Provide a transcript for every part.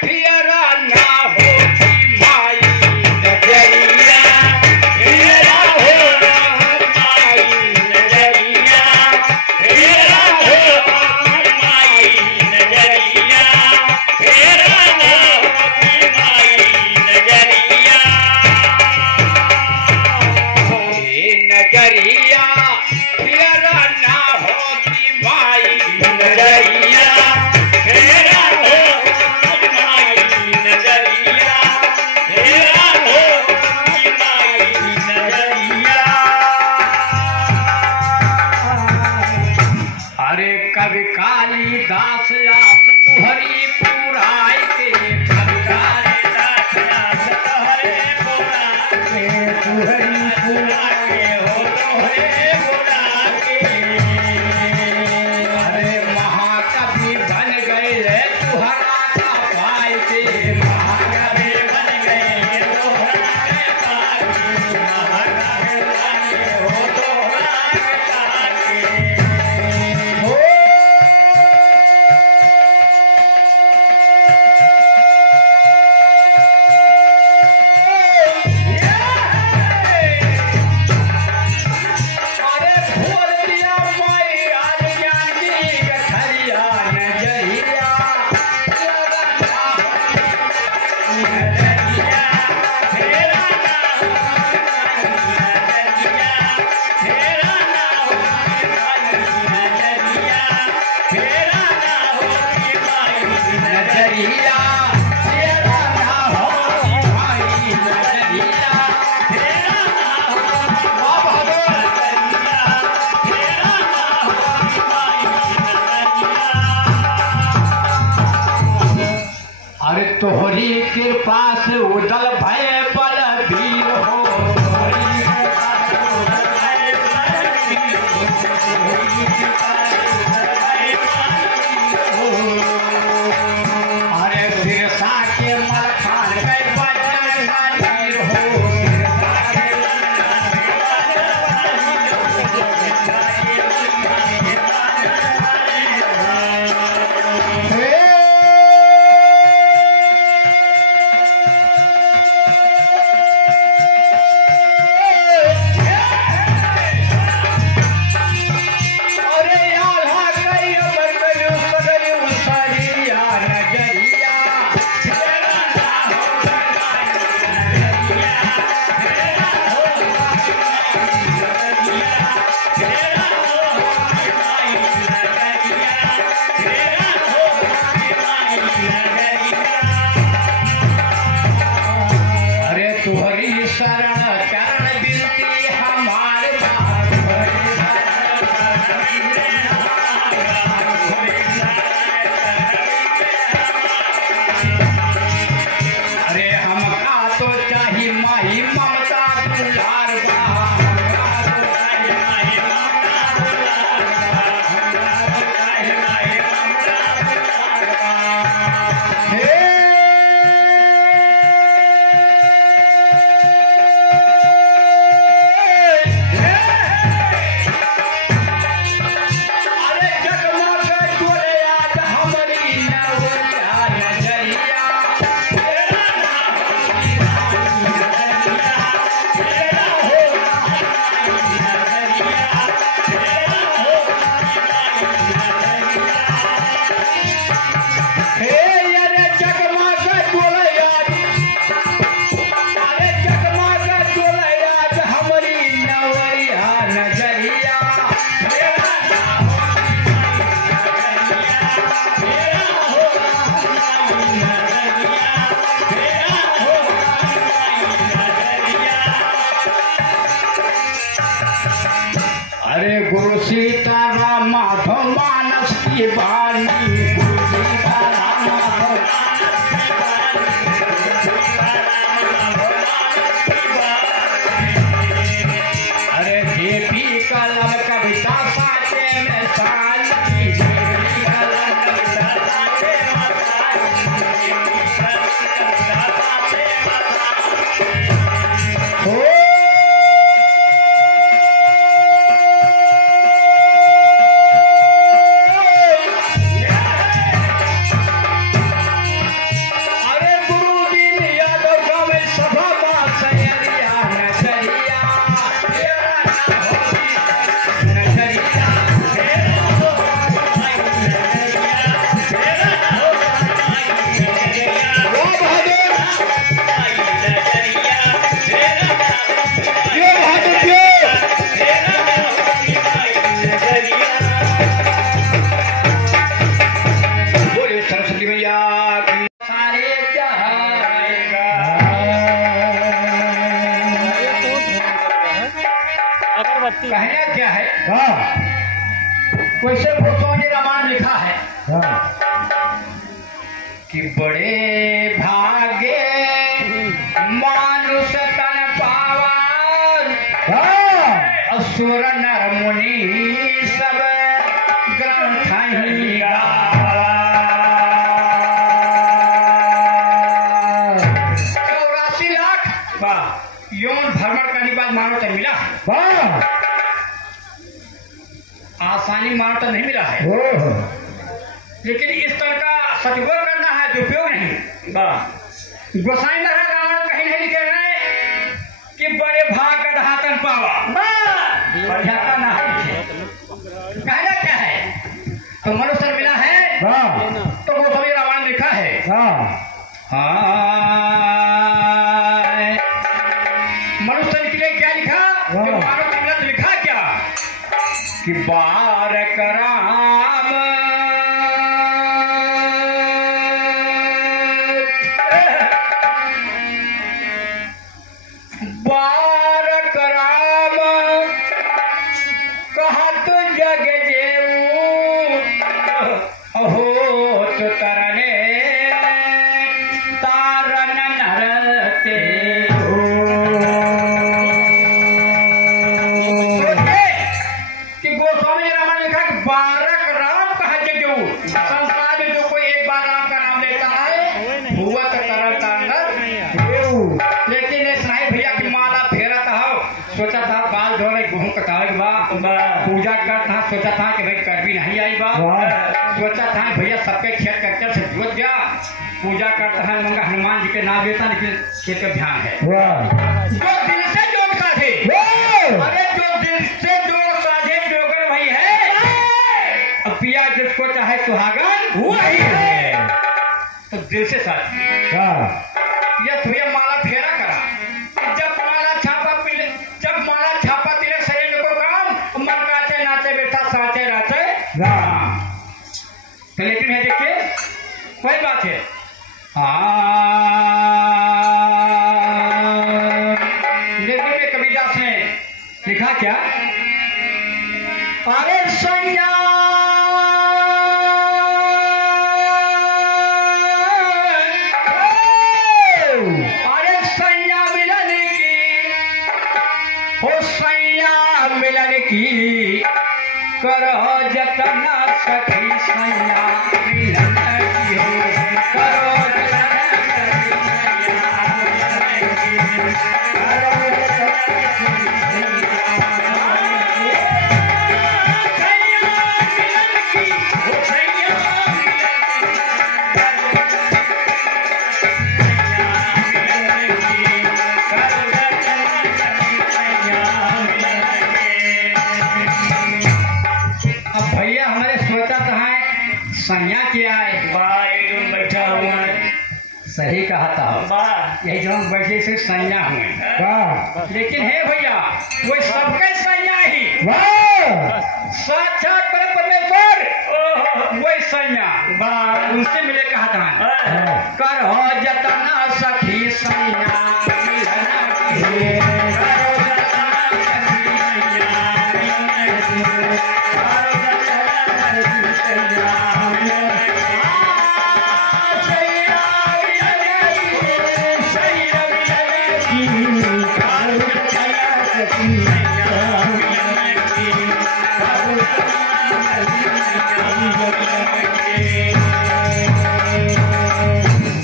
फिरा ना होती माई नजरिया, फिरा हो माई नजरिया, फिरा हो माई नजरिया, फिरा ना होती माई नजरिया, नजरिया फिरा ना होती माई नजरिया, फिरा हो माई नजरिया, फिरा हो माई नजरिया। अरे कवि कालिदास आस तुहरी पुराई के, कवि कालिदास आस तुहरे पुराई के, तुहरी पुरा के हो तोहरे पुरा के। अरे महाकवि बन गए तुहरा का पाई के, महाकवि बन गए तुहरा के पाई के, महाकवि बन गए हो तोहरा के पाई के। हो अरे भोल दिया माई आज ज्ञान की गठरिया नजरिया, नजरिया फेरा ना नजरिया, फेरा ना नजरिया, फेरा ना होती माई नजरिया, फेरा ना होती माई नजरिया, फेरा ना अरे तोहरी कृपा से उदल भय बल वीर हो, तोहरी कृपा से उदल भय बल वीर हो, तोहरी कृपा से उदल भय बल वीर हो। अरे बिरसा के मलखान गए बजन वीर हो, बिरसा के मलखान गए बजन वीर हो, बिरसा के मलखान गए बजन वीर हो। अरे आल्हा गई अमर गई सगई उसरिया नजरिया, फेरा ना हो माई नजरिया, फेरा हो माई नजरिया, फेरा हो माई नजरिया, फेरा हो माई नजरिया। अरे तुहरी शरण चरण बिनती हमार बात भरी अरे हमका तो चाही माही ममता दुलार बा, हमका तो चाही माही ममता दुलार बा, हमका तो चाही माही ममता दुलार बा। हे वैसे गोस्वामी रामायण लिखा है कि बड़े भागे मानुष तन पावन, असुर नर मुनि सब ग्रंथ ही गावा। 84 लाख यौन भ्रमण करने के बाद मानव तक मिला है। आसानी मानव तक नहीं मिला है, लेकिन इस तरह का सदुपयोग करना है, दुरुपयोग नहीं। गोसाई महाराज रामायण कहीं नहीं लिखे हैं कि बड़े भाग गढ़ातन पावा, बढ़ियाता ना है। कहना क्या है? तो मनुष्य मिला है तो गोस्वामी रामायण लिखा है। मनुष्य के लिए क्या लिखा? कि मानव के लिए लिखा क्या कि बारक राम बारक राम कहत जग जेऊ, हो तो तरने तारन नरते। कि गोस्वामी रामायण लिखा कि बारक राम कहा जेऊ। संसार में जो कोई एक बार राम का नाम लेता है हुआ तो तरता लेकिन स्नाई भैया की माला फेरा था, सोचा था बाल धो रहे गेहूं कटावे बा, पूजा करता था, सोचा था कि भाई कर भी नहीं आई बा, सोचा था भैया सबके खेत ट्रैक्टर से जोत गया, पूजा करता है मंगा हनुमान जी के नाम लेता, लेकिन खेत का ध्यान है। जो दिल से जोत साधे, अरे जो दिल से जोत साधे जोगर भाई है, अब पिया जिसको चाहे सुहागन वही है, तो दिल से साधे। यह भैया माला फेरा करा, जब माला छापा तिलक शरीर को काम मन काचे नाचे बेटा साचे राचे। तो लेकिन है देखिए कोई बात है। लेकिन में कबीरदास ने लिखा क्या? अरे सैया मिलन की करो जतन सखी सैया मिलन की हो, करो जतन सखी संज्ञा क्या है? बैठा हुआ है, सही कहा था, यही जो हम बैठे से संज्ञा हुए। लेकिन है भैया वो सबके संज्ञा ही, साक्षात परमेश्वर वही संज्ञा, उनसे मिले कहा था करो जतना सखी संज्ञा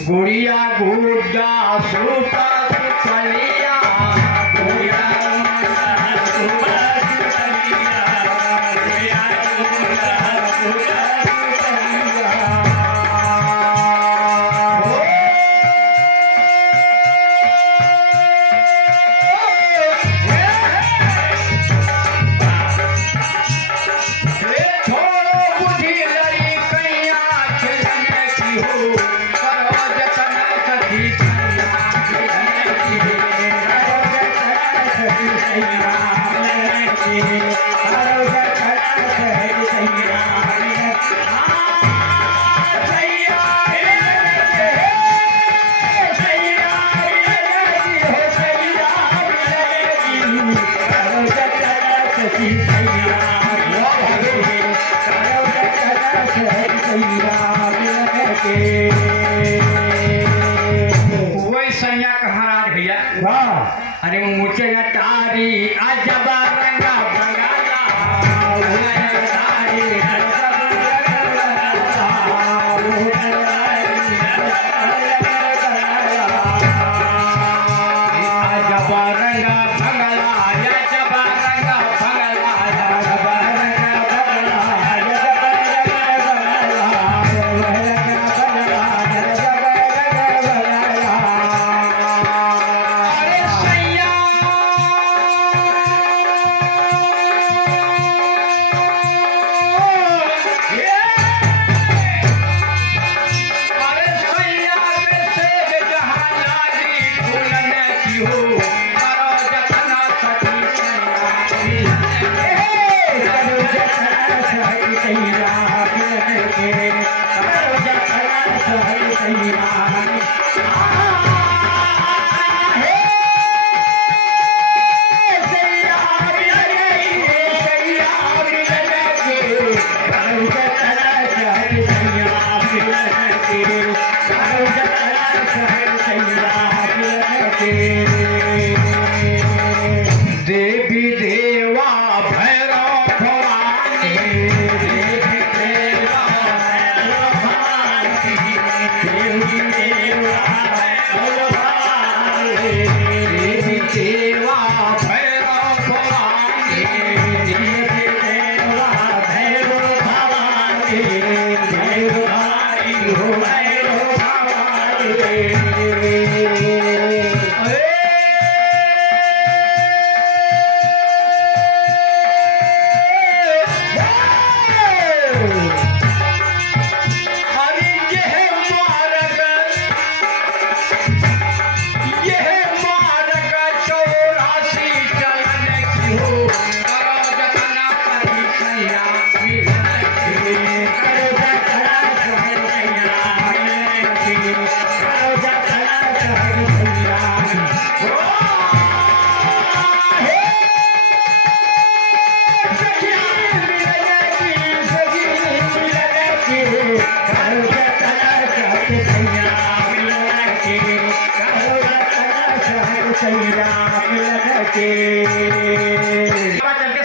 गुड़िया गुड्डा सूता सुपलिया गुड़िया अरे ऊंचे अटारी अजब रंगा भंगाला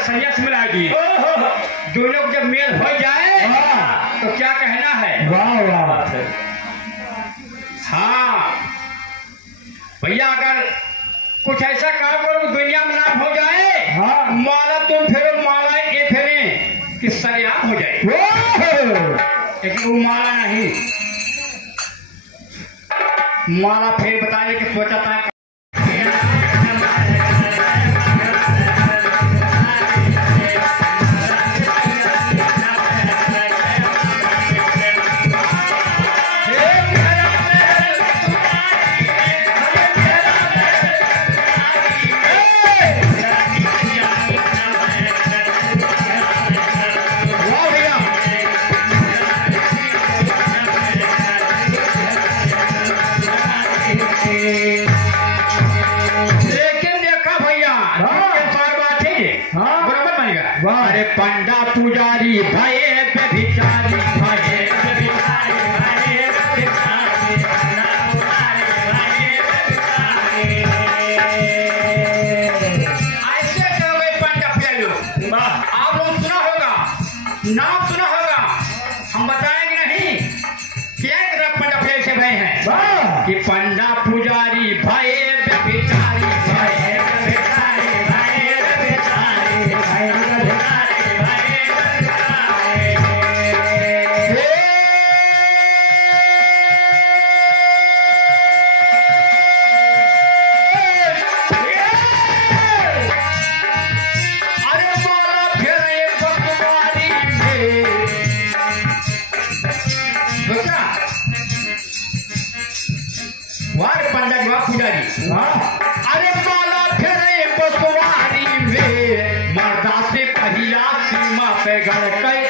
संन्यास मिलाएगी। दोनों को जब मेल हो जाए तो क्या कहना है? वाह वाह। हाँ भैया, अगर कुछ ऐसा काम करो दुनिया में नाम हो जाए, हाँ। माला तुम फेरो माला ये फेरे कि सरेआम हो जाए, लेकिन वो माला नहीं। माला फेर बताने की सोचा था। अरे पंडा पुजारी भये पे भिखारी भये पे भिखारी भये पे भिखारी ऐसे कहोगे पंडा पुजारी। आप लोग सुना होगा, नाम सुना होगा, हम बताएंगे नहीं क्या तरह पंडा पुजारी से भय हैं कि पंडा पुजारी भये पे भिखारी भये पे भिखारी भये पे भिखारी भये पे अरे माला फेरे बसवारी में मर्दा से पहिया सीमा पे गड़ गए।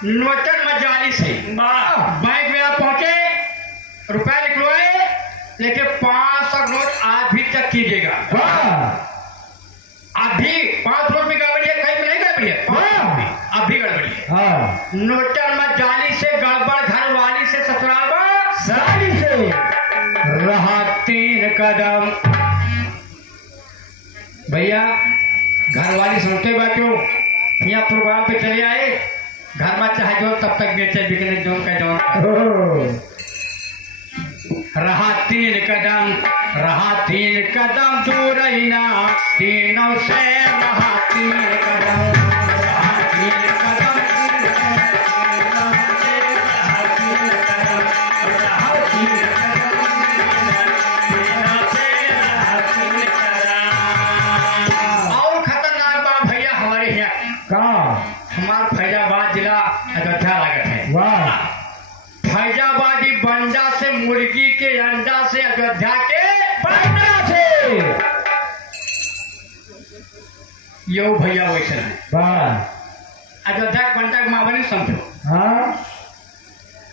नोटन मजाली से बैंक में आप पहुंचे, रुपया निकलवाए, लेकिन 500 नोट आज भी तक कीजिएगा। अभी 5 नोट में गड़बड़ी है, कहीं में नहीं गड़बड़ी है, अभी गड़बड़ी है। नोटन मजाली से गड़बड़, घर वाली से ससुराल साली से रहा 3 कदम। भैया घरवाली सुनते बातों, यहाँ प्रोग्राम पे चले आए, घर में चाहे जो तब तक बेचे बिकने जो का जो रहा 3 कदम दूर ही ना, तीनों से रहा 3 कदम, रहा 3 कदम और खतरनाक बात भैया हमारे यहाँ हमारा फैजाबाद जिला अयोध्या लागत है। वाह, फैजाबादी बंडा से मुर्गी के अंडा से अयोध्या के बंडा से यो भैया वैसे है। वाह, अयोध्या के बंडा के मामले समझो। हाँ,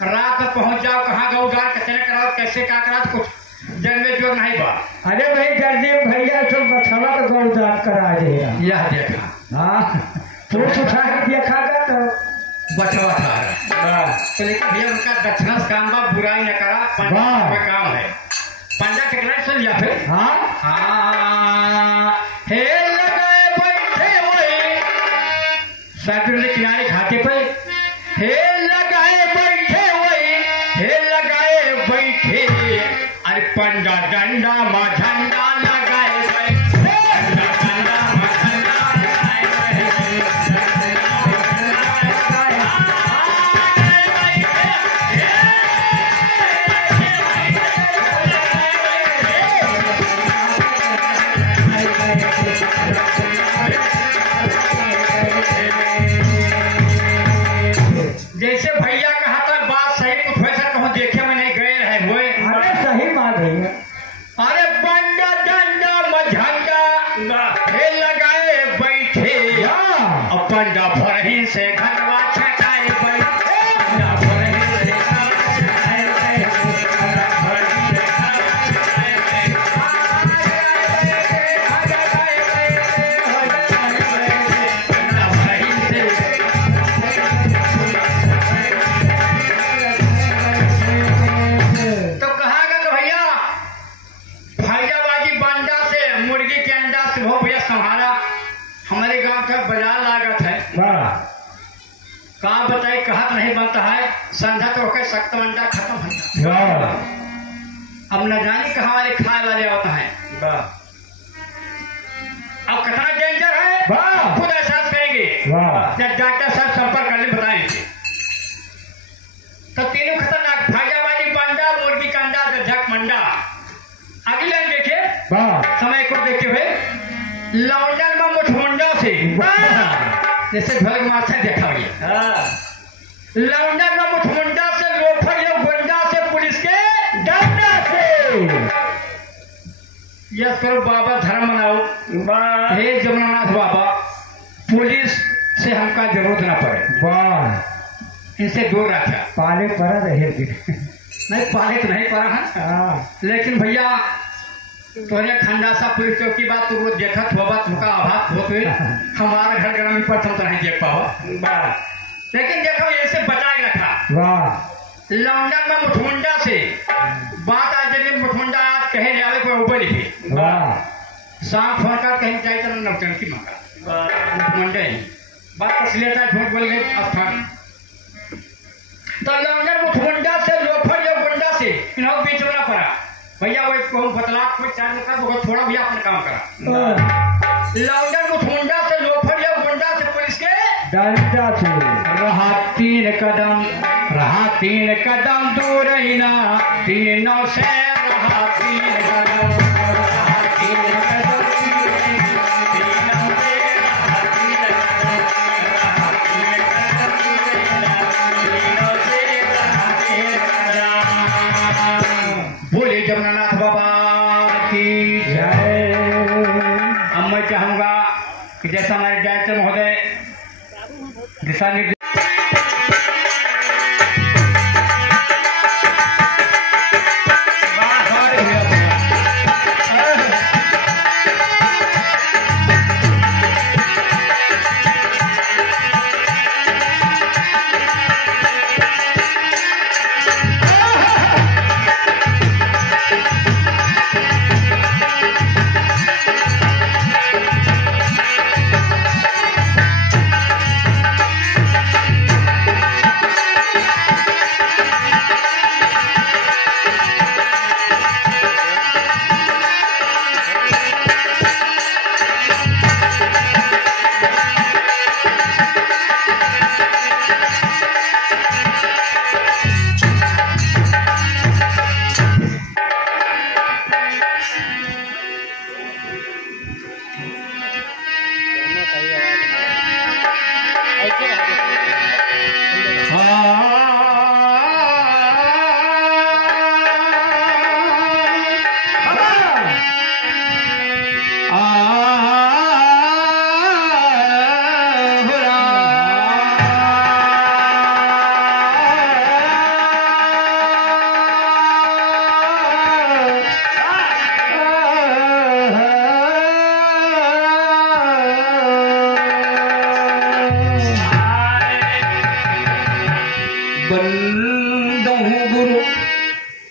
रात पहुंच जाओ, कहाँ गौदार कचरे कराओ, कैसे क्या कराओ, कुछ जनवे जो नहीं बा। अरे भाई जल्दी भैया सब बछवा का गौदार करा दे। यह देखा, हाँ पुरुष उठा के देखा गया तो बछवा था। तो लेकिन भैया उनका दक्षिणा काम बा, बुराई न करा, पंजा का काम है। पंजा टिकला सुन लिया फिर। हाँ हाँ, हे लगाए बैठे हुए समुद्र के किनारे घाटे पे, हे लगाए बैठे हुए, हे लगाए बैठे, अरे पंडा डंडा मा झंडा लगाए बैठे, डंडा डंडा मा झंडा लगाए जैसे भैया कहा था बात सही, प्रोफेसर कहूँ देखे में नहीं गए रहे हुए। अरे सही बात है। अरे बंडा डंडा मझंडा हे लगाए बैठे, और पंडा भरही से घरवा छटाए बैठे, हमारे गांव का बाजार लागत है। कहाँ बताई कहत नहीं बनता है, संधा तो होकर सख्त मंडा खत्म होता। अब न जाने कहाँ वाले खाए वाले होता है। अब कितना डेंजर है खुद एहसास करेंगे जब डॉक्टर साहब संपर्क करने बताएंगे। तो तीनों खतरनाक, फैजाबादी बंडा, मुर्गी का अंडा, झक मंडा। अगली लाइन देखे, समय को देखते हुए लौंडन में मुठमुंडा से, जैसे ढोलक मास्टर देखा गया, लौंडन में मुठमुंडा से, लोफर या गुंडा से, पुलिस के डंडा से। यस करो बाबा, धर्म मनाओ। हे जमुनानाथ बाबा, पुलिस से हमका जरूरत ना पड़े, वाह इनसे दूर रखा। पाले पड़ा रहे नहीं, पाले तो नहीं पड़ा है, लेकिन भैया तोरे खंडासा पुलिस चौकी बात तो रोज देखत होगा, तुमका आभास होत हुए। हमारा घर ग्रामीण पर तुम तो नहीं देख पाओ, लेकिन देखो ऐसे बचाए रखा। वाह, लौंडन में मुठमुंडा से बात आज दिन मुठमुंडा आज कहे ले आवे कोई ऊपर लिखे। वाह, शाम फोन कर कहीं जाए तो नौटंकी मांगा, मुठमुंडे बात असलियत झूठ बोल गए स्थान। तो लौंडन मुठमुंडा से, लोफर या गुंडा से, इन्हों बीच में ना पड़ा भैया। वो बतला कोई चार का तो थोड़ा भैया अपना काम करा। लौंडन मुठमुंडा से, लोफर या गुंडा से, पुलिस के डंडा से रहा 3 कदम, रहा 3 कदम दूर ही ना, तीनों से रहा 3 कदम, रहा 3 कदम तीनों से रहा 3 कदम, रहा 3 कदम तीनों से रहा 3 कदम। बोले जमुनानाथ बाबा की जय। अब मैं चाहूंगा कि जैसा हमारे डायरेक्टर महोदय दिशा निर्देश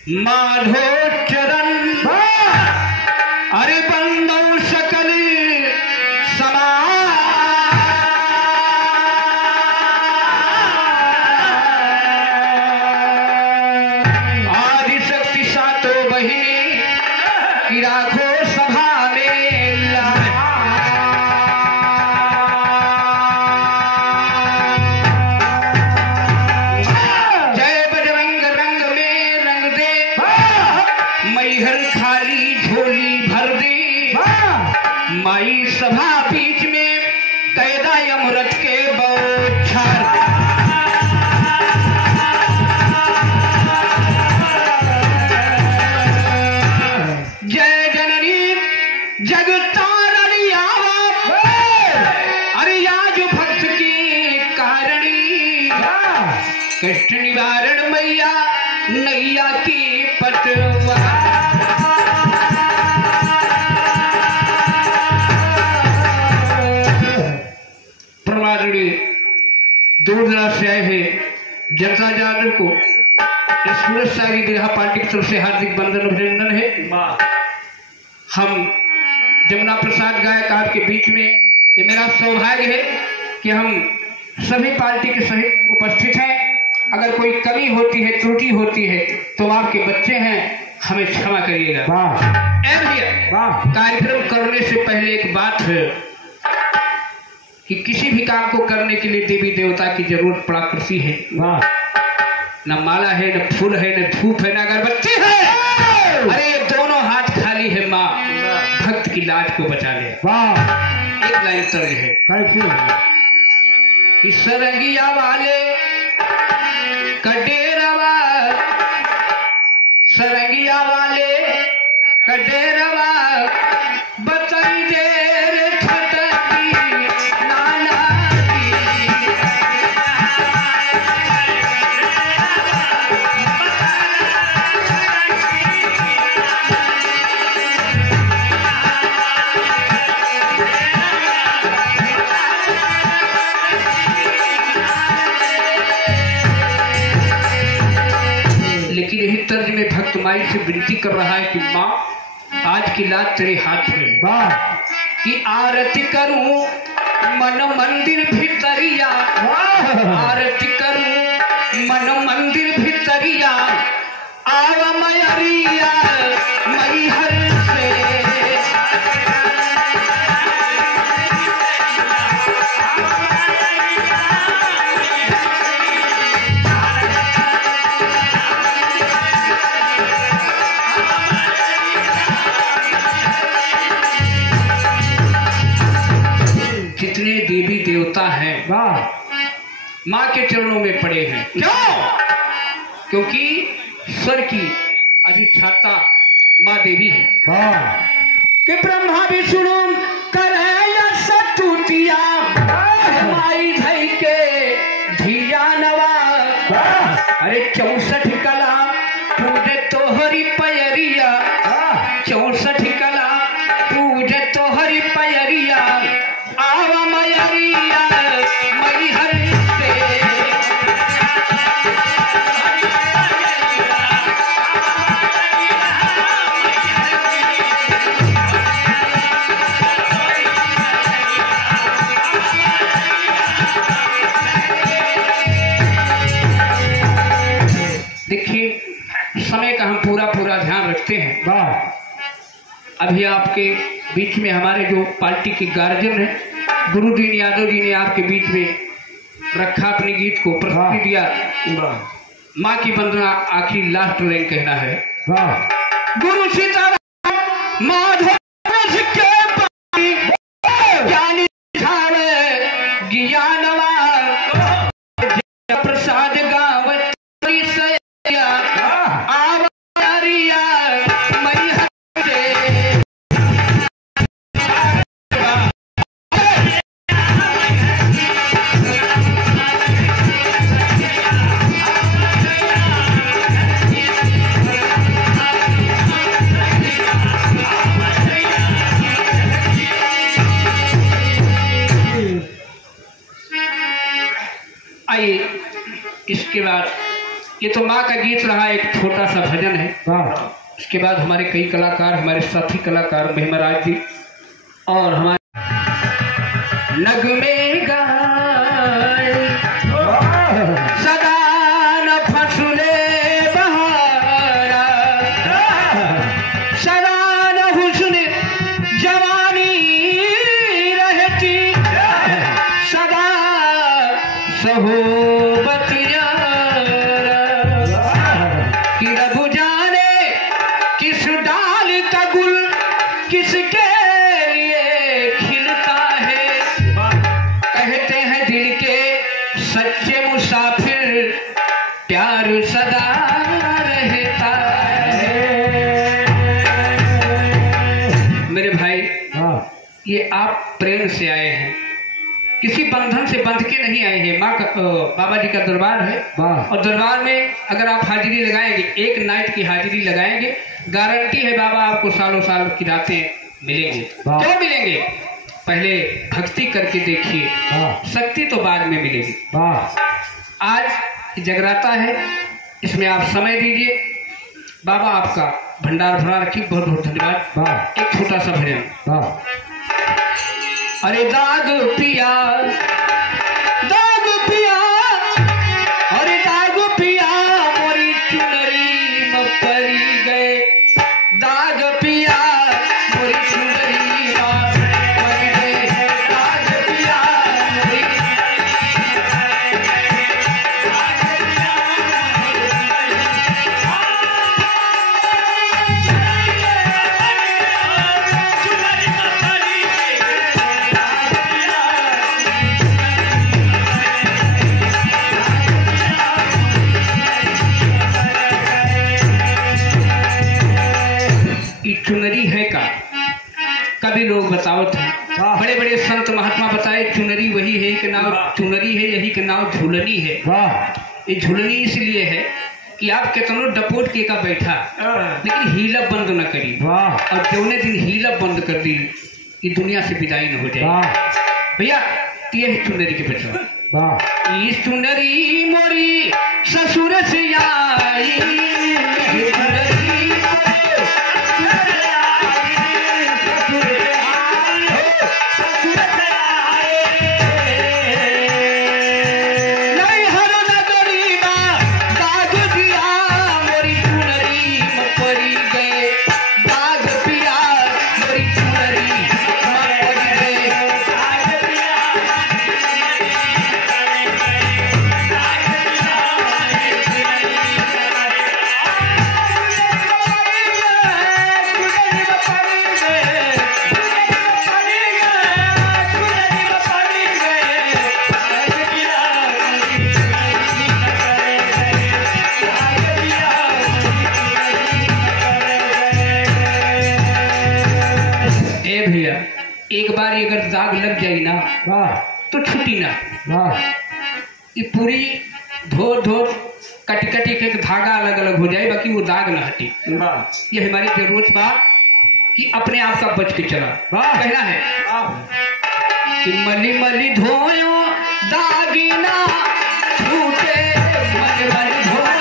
माधो चरण अरे बंदो सकल समान आदि शक्ति सातो बहिनी की राखो सभा में मैहर खाली झोली भर दे माई सभा बीच में कैदा अमृत के बौछार जय जननी जगतारणी आवा अरे आज भक्त की कारणी कष्ट निवारण मैया नैया की पटवा दूर दराज से आए हैं जनता जनार्दन को इस पुरस्कारी दीर्घा पार्टी की तरफ से हार्दिक वंदन अभिनंदन है। हम जमुना प्रसाद गायक आपके बीच में ये मेरा सौभाग्य है कि हम सभी पार्टी के सहित उपस्थित हैं। अगर कोई कमी होती है त्रुटि होती है तो आपके बच्चे हैं, हमें क्षमा करिएगा। कार्यक्रम करने से पहले एक बात है कि किसी भी काम को करने के लिए देवी देवता की जरूरत पड़ा करती है। न माला है, न फूल है, न धूप है, न अगरबत्ती है। अरे ये दोनों हाथ खाली है माँ, भक्त की लाज को बचा ले। एक लाइन तर्ज है कि सरंगिया वाले कडेरवा, सरंगिया वाले कडेरवा बतई देर लेकिन यही तर्ज में भक्त माई से विनती कर रहा है कि माँ आज की लाज तेरे हाथ में कि आरती करूं मन मंदिर भितरिया, आरती करूं मन मंदिर भितरिया आव मैरिया मैहर से देवी देवता है माँ के चरणों में पड़े हैं। क्यों? क्योंकि स्वर की अधिष्ठाता माँ देवी है। कि ब्रह्मा विष्णु करे सतुतिया माई धई के धिया नवा, अरे 64 कला पूजे तोहरी पैरिया, 64 कला पूजे तोहरी पैरिया आवा मैरिया मैहर से। देखिए समय का हम पूरा ध्यान रखते हैं। अभी आपके बीच में हमारे जो पार्टी के गार्जियन हैं गुरुदीन यादव जी ने आपके बीच में रखा अपने गीत को प्रस्तुति दिया। माँ की वंदना आखिरी लास्ट लाइन कहना है। गुरु सीताराम माधव ज्ञानी ज्ञानवा प्रसाद गाँव इसके बाद ये तो माँ का गीत रहा, एक छोटा सा भजन है। उसके बाद हमारे कई कलाकार, हमारे साथी कलाकार मेहमराज जी और हमारे नगमे गाए सदा न फसले बहारा, सदा न हुस्न जवानी रहती, सदा सहोबत यारा कि रब जाने किस डाल का गुल किसके लिए खिलता है। कहते हैं दिल के सच्चे मुसाफिर प्यार सदा रहता है। मेरे भाई, ये आप प्रेम से आए हैं, किसी बंधन से बंध के नहीं आए हैं। माँ बाबा जी का दरबार है और दरबार में अगर आप हाजिरी लगाएंगे, एक नाइट की हाजिरी लगाएंगे, गारंटी है बाबा आपको सालों साल की रातें मिलेंगे। क्यों मिलेंगे? पहले भक्ति करके देखिए, शक्ति तो बाद में मिलेगी। आज जगराता है, इसमें आप समय दीजिए। बाबा आपका भंडार भरा रखिए, बहुत बहुत धन्यवाद। एक छोटा सा भजन। अरे दाग पिया, दाग पिया, अरे दाग पिया मोरी चुनरी में परी गए, दाग पिया मोरी चुनरी में परी गए, दाग पिया मोरी चुनरी है का कभी लोग बताओ थे, बड़े बड़े संत महात्मा बताए चुनरी वही है कि नाम चुनरी है, यही के नाम झूलनी है। ये झूलनी इसलिए है कि आप कितनों डपोट के का बैठा लेकिन हीला बंद न करी, और जौने दिन हीला बंद कर दी ये दुनिया से विदाई न हो जाए। भैया ये है चुनरी के बच्चा। इस चुनरी मोरी ससुर से आई, एक बार अगर दाग लग जाए ना तो छुट्टी ना। ये पूरी धो धो कटी कटी के धागा अलग अलग हो जाए, बाकी वो दाग ना हटे। ये हमारी जरूरत बा कि अपने आप का बच के चला। कहना है कि मली मली धोयो दागिना छूटे, मली मली धोयो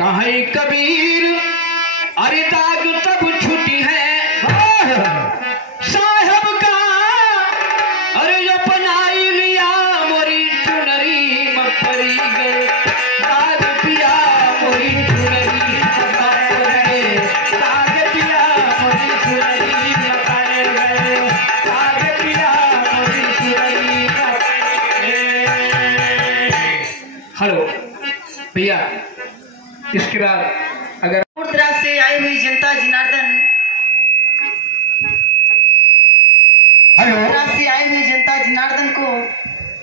कहे कबीर अरे दाग तब छुटी है साहब का, अरे जो पनाई लिया मोरी चुनरी में परी गए, दाग पिया मोरी चुनरी में परी गए, दाग पिया मोरी चुनरी में परी गए, दाग पिया मोरी चुनरी में परी गए। हेलो भैया, इसके बाद अगर दूर से आई हुई जनता जनार्दन, हेलो से आई हुई जनता जनार्दन को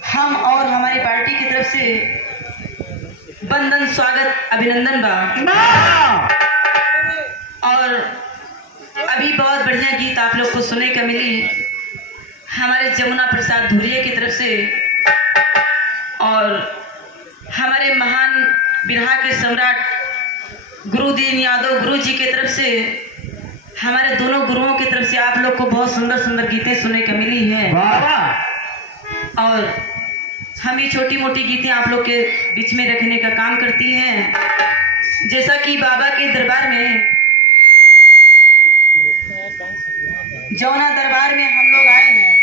हम और हमारी पार्टी की तरफ से बंदन, स्वागत, अभिनंदन बा। और अभी बहुत बढ़िया गीत आप लोग को सुनने का मिली हमारे जमुना प्रसाद धुरिया की तरफ से और हमारे महान बिरहा के सम्राट गुरुदीन यादव गुरु जी की तरफ से, हमारे दोनों गुरुओं की तरफ से आप लोग को बहुत सुंदर सुंदर गीतें सुनने को मिली हैं। और हम ये छोटी मोटी गीतें आप लोग के बीच में रखने का काम करती हैं। जैसा कि बाबा के दरबार में, जौना दरबार में हम लोग आए हैं,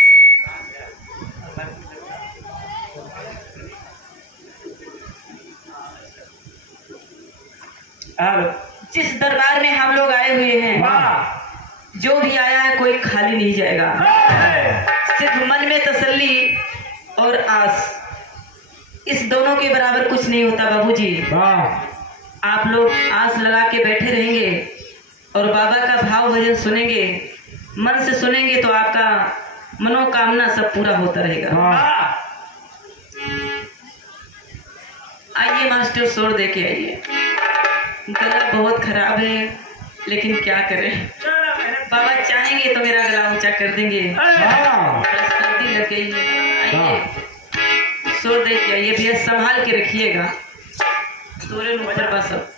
जिस दरबार में हम लोग आए हुए हैं, जो भी आया है कोई खाली नहीं जाएगा। सिर्फ मन में तसल्ली और आस, इस दोनों के बराबर कुछ नहीं होता बाबूजी। आप लोग आस लगा के बैठे रहेंगे और बाबा का भाव भजन सुनेंगे, मन से सुनेंगे तो आपका मनोकामना सब पूरा होता रहेगा। आइए मास्टर, शोर दे के आइए। गला बहुत खराब है लेकिन क्या करें, बाबा चाहेंगे तो मेरा गला ऊंचा कर देंगे। सर्दी लग गई है। आइए शोर दे के आइए भैया, संभाल के रखिएगा। तोरे ऊपर बस अब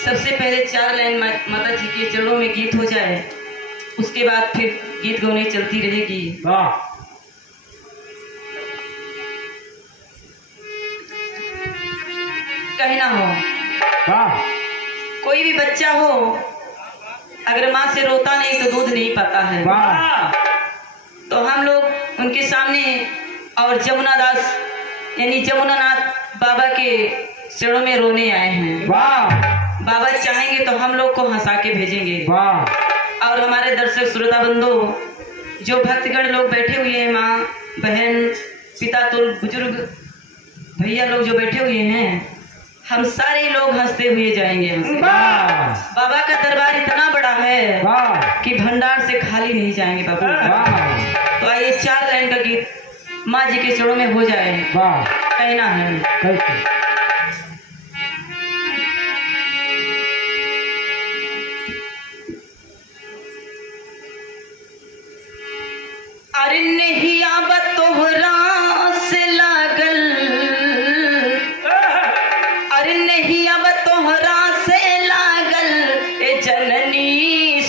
सबसे पहले 4 लाइन माता जी के चरणों में गीत हो जाए, उसके बाद फिर गीत गौने चलती रहेगी। कहना हो कोई भी बच्चा हो, अगर माँ से रोता नहीं तो दूध नहीं पाता है। तो हम लोग उनके सामने और जमुना दास यानी जमुनानाथ बाबा के चरणों में रोने आए हैं। बाबा चाहेंगे तो हम लोग को हंसा के भेजेंगे। और हमारे दर्शक श्रोता बंधु, जो भक्तगण लोग बैठे हुए हैं, माँ बहन पिता तुल बुजुर्ग भैया लोग जो बैठे हुए हैं, हम सारे लोग हंसते हुए जाएंगे। बाबा का दरबार इतना बड़ा है कि भंडार से खाली नहीं जाएंगे बाबा। तो आइए 4 लाइन का गीत माँ जी के चरणों में हो जाए। कहना है अरे नहीं अब तोहरा से लागल, अरे नहीं अब तोहरा से लागल, ए जननी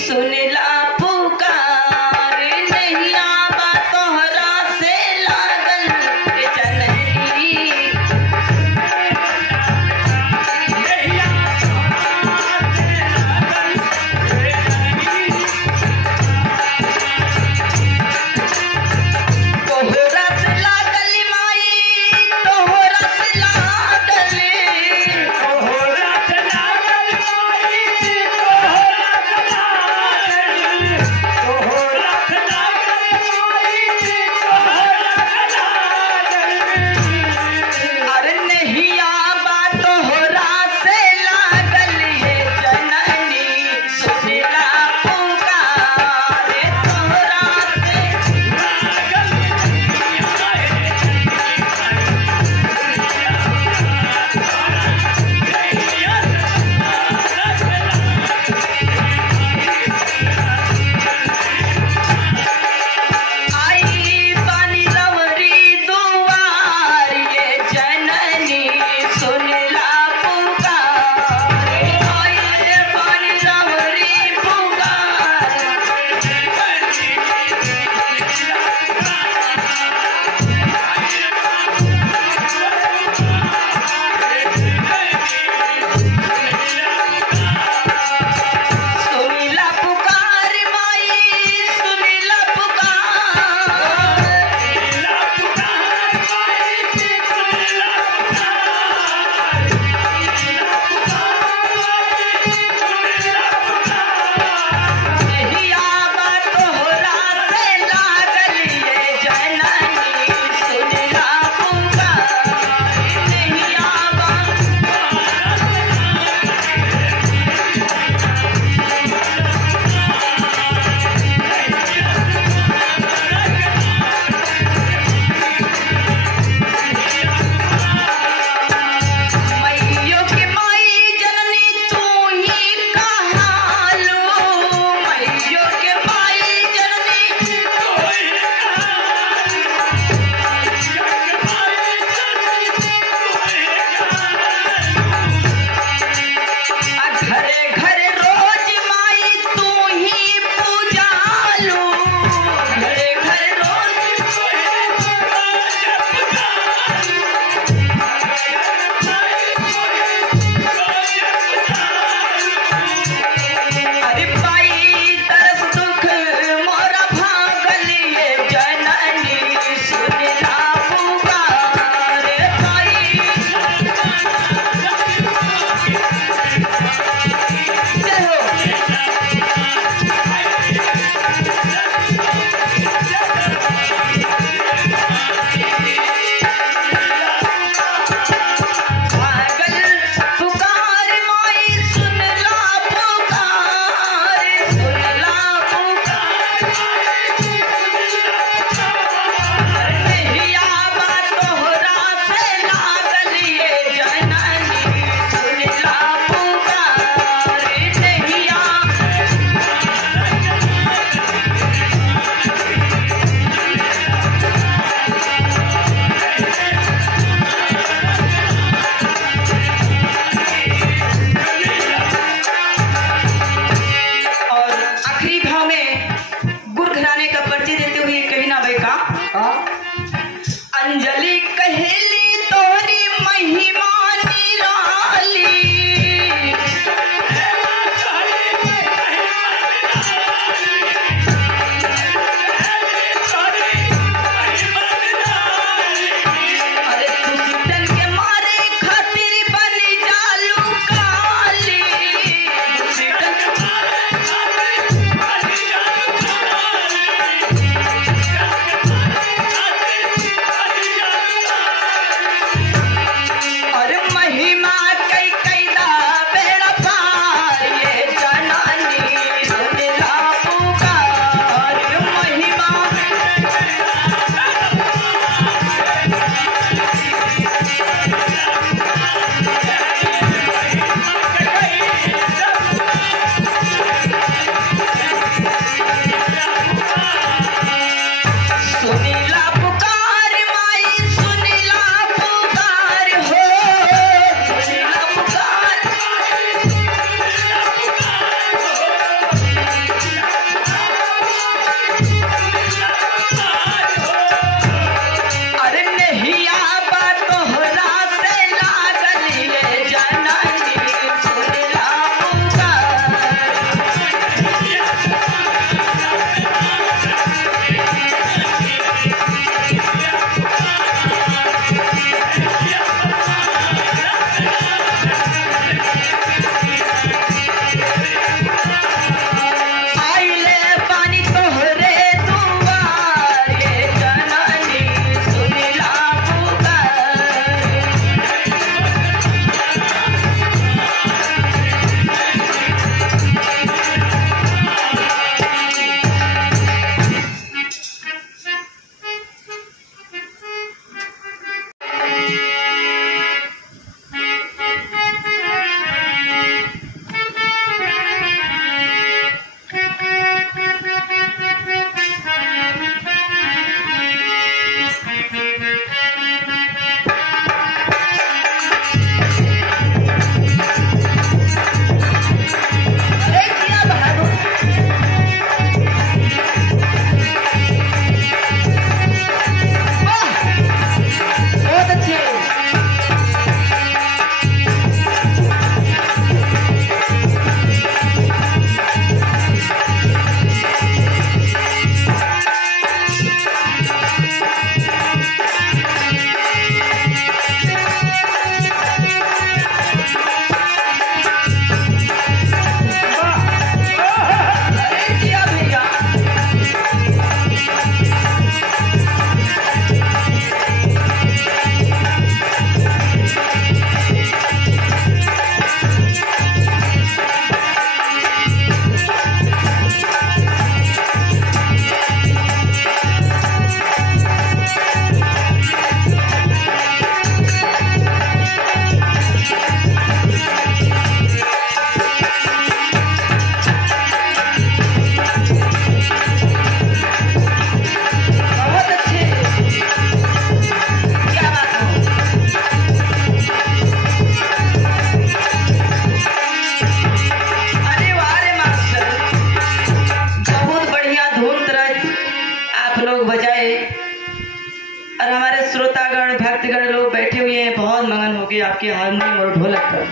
आपके हारमोनियम और ढोलक पर।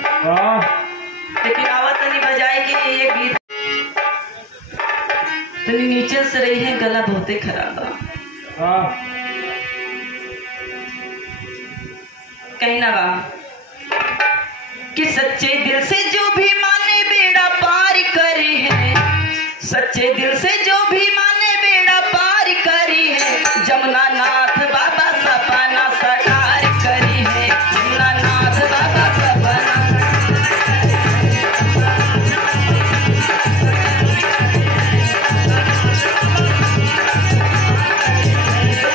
लेकिन आवाज नहीं बजाए कि ये गीत तो नीचे से रही है, गला बहुत ही खराब है। कहना बा कि सच्चे दिल से जो भी माने बेड़ा पार करी है, सच्चे दिल से जो भी माने बेड़ा पार करी है, जमुना नाथ बाबा सपना साकार करी है, जमुना नाथ बाबा सपना।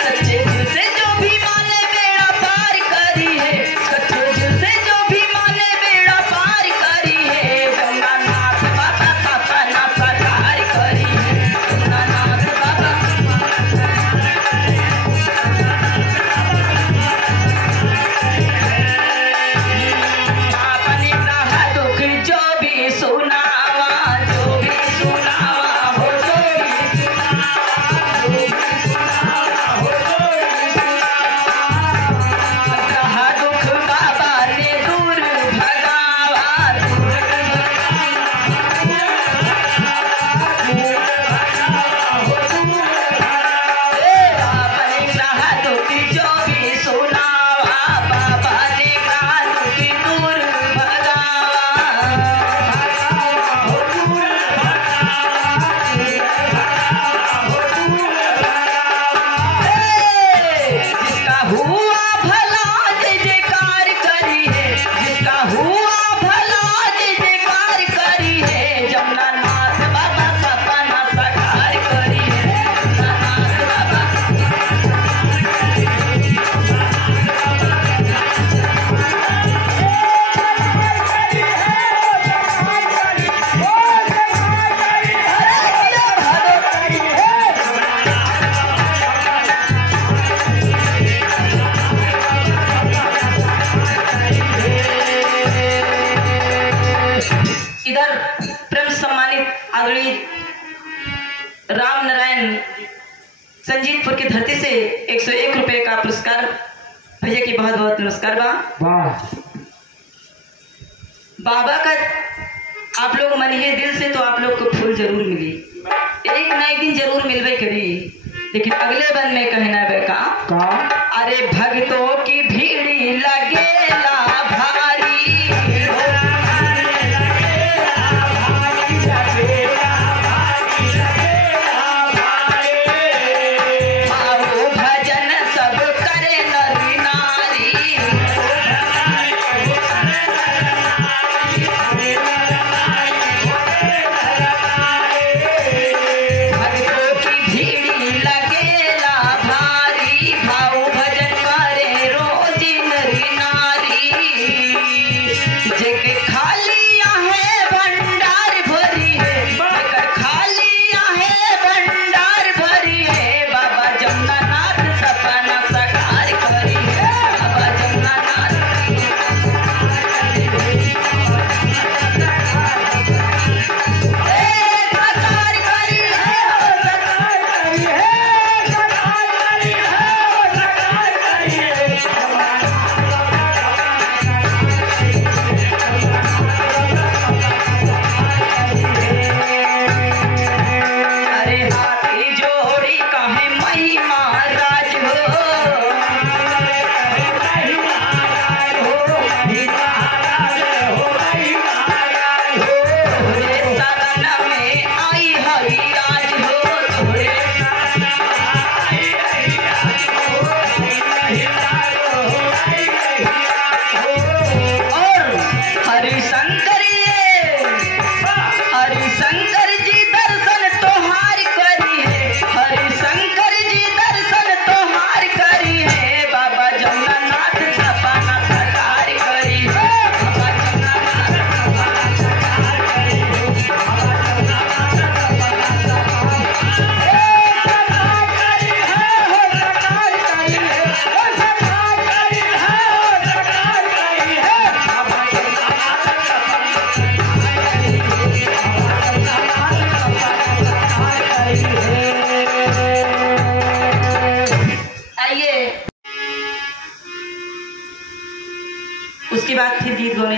सच्चे दिल से जो भी माने बेड़ा पार करी है, सच्चे दिल से जो भी माने बेड़ा पार करी है, जमुना नाथ बाबा सपना साकार करी है, जमुना नाथ बाबा। आपने कहा दुख जो भी सुनावा, जो भी सुनावा हो, जो भी सुनावा हो, जो भी सुनावा। कहा दुख बाबा ने दूर भगावा, आपने कहा दुख जो भी सुनावा, बाबा ने कहा दुख दूर जिसका हुआ भला जय जयकार करी है, जिसका हुआ भला जय जयकार करी है, जमुना नाथ बाबा सपना साकार करी है, जमुना नाथ बाबा। इधर प्रेम सम्मानित आदरणीय राम नारायण संजीतपुर की धरती से 101 रुपए का पुरस्कार भैया की बहुत बहुत नमस्कार बा। बाबा का आप लोग मनिए दिल से तो आप लोग को फूल जरूर मिली, एक ना एक दिन जरूर मिलवे करी। लेकिन अगले बन में कहना बे का अरे भक्तों की भीड़ लगेला भारी, आओ भजन सब करे नरी नारी, भक्तों की भीड़ लगेला भारी, भाव भजन करे रोज नरी नारी।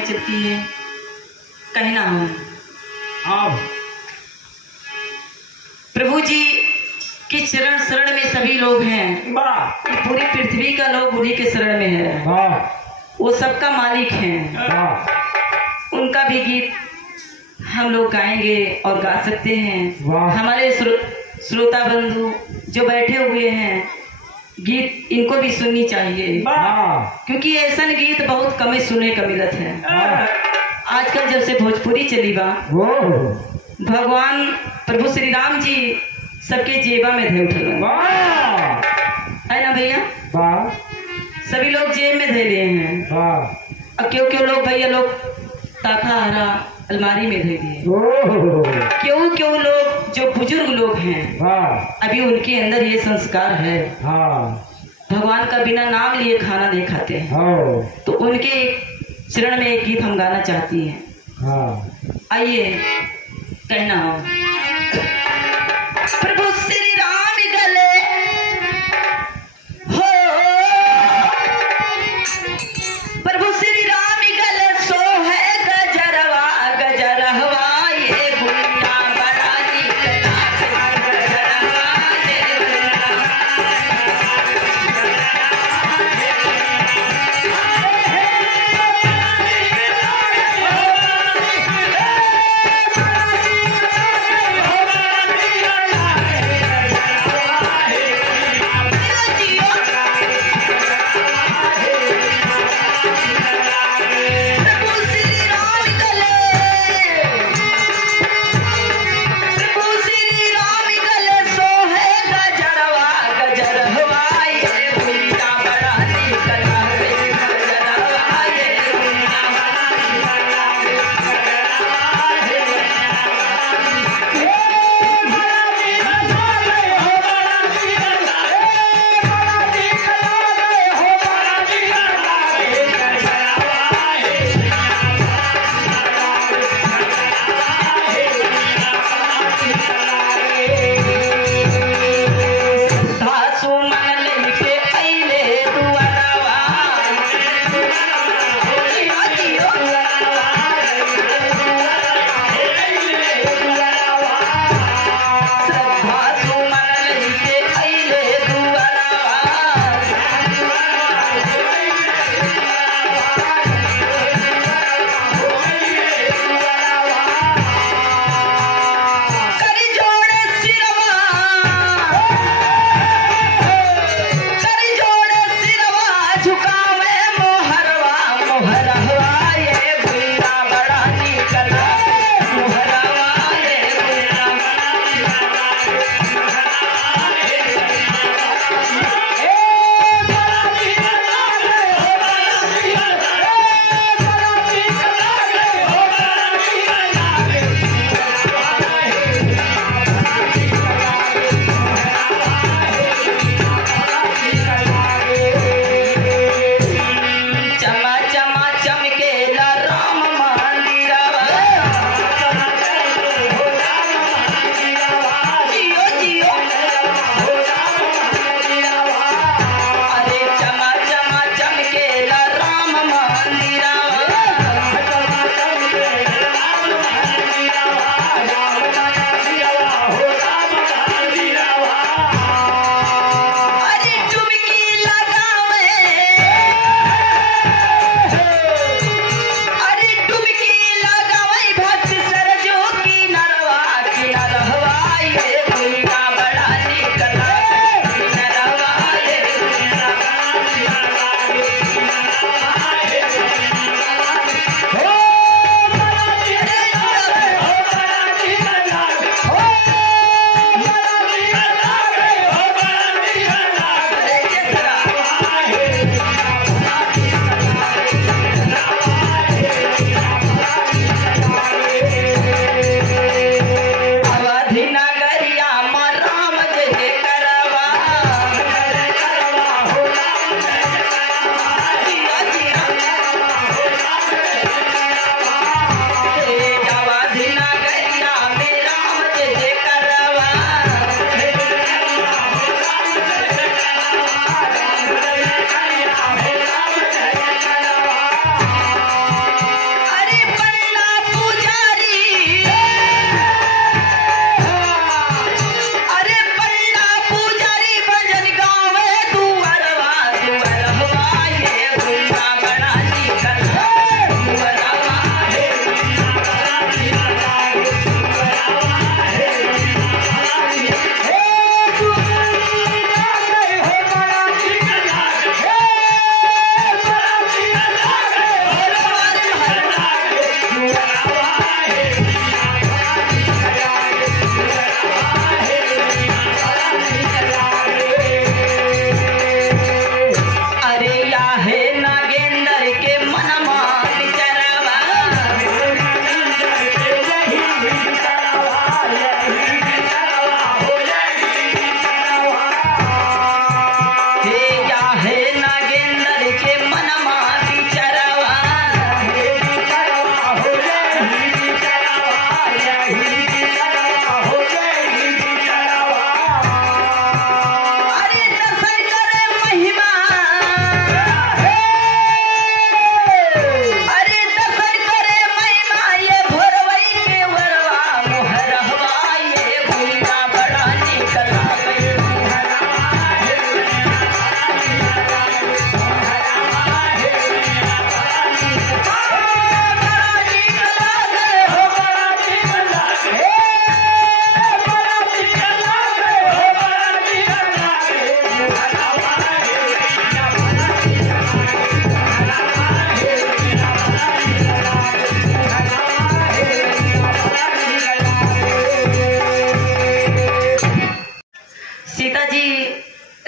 चलती है। कहना हो अब प्रभु जी की शरण शरण में सभी लोग हैं। ये पूरी पृथ्वी का लोग उन्हीं के शरण में है। वो सबका मालिक है। उनका भी गीत हम लोग गाएंगे और गा सकते हैं। हमारे श्रोता बंधु जो बैठे हुए हैं, गीत इनको भी सुननी चाहिए, क्योंकि ऐसा गीत बहुत कम सुने का मिलत है। आजकल जब से भोजपुरी चली बा, भगवान प्रभु श्री राम जी सबके जेबा में धे उठल है ना भैया। सभी लोग जेब में धे लिए हैं। अब क्यों क्यों लोग भैया लोग ताका हरा अलमारी में धे दिए। क्यों क्यों लोग जो बुजुर्ग लोग हैं अभी उनके अंदर ये संस्कार है, भगवान का बिना नाम लिए खाना नहीं खाते हैं। तो उनके चरण में एक गीत हम गाना चाहती हैं। आइए कहना हो प्रभु श्री राम गले हो, प्रभु श्री राम गले सो है गजरवा गजरवा ये गुड़िया बड़ा निकला गजरवा ये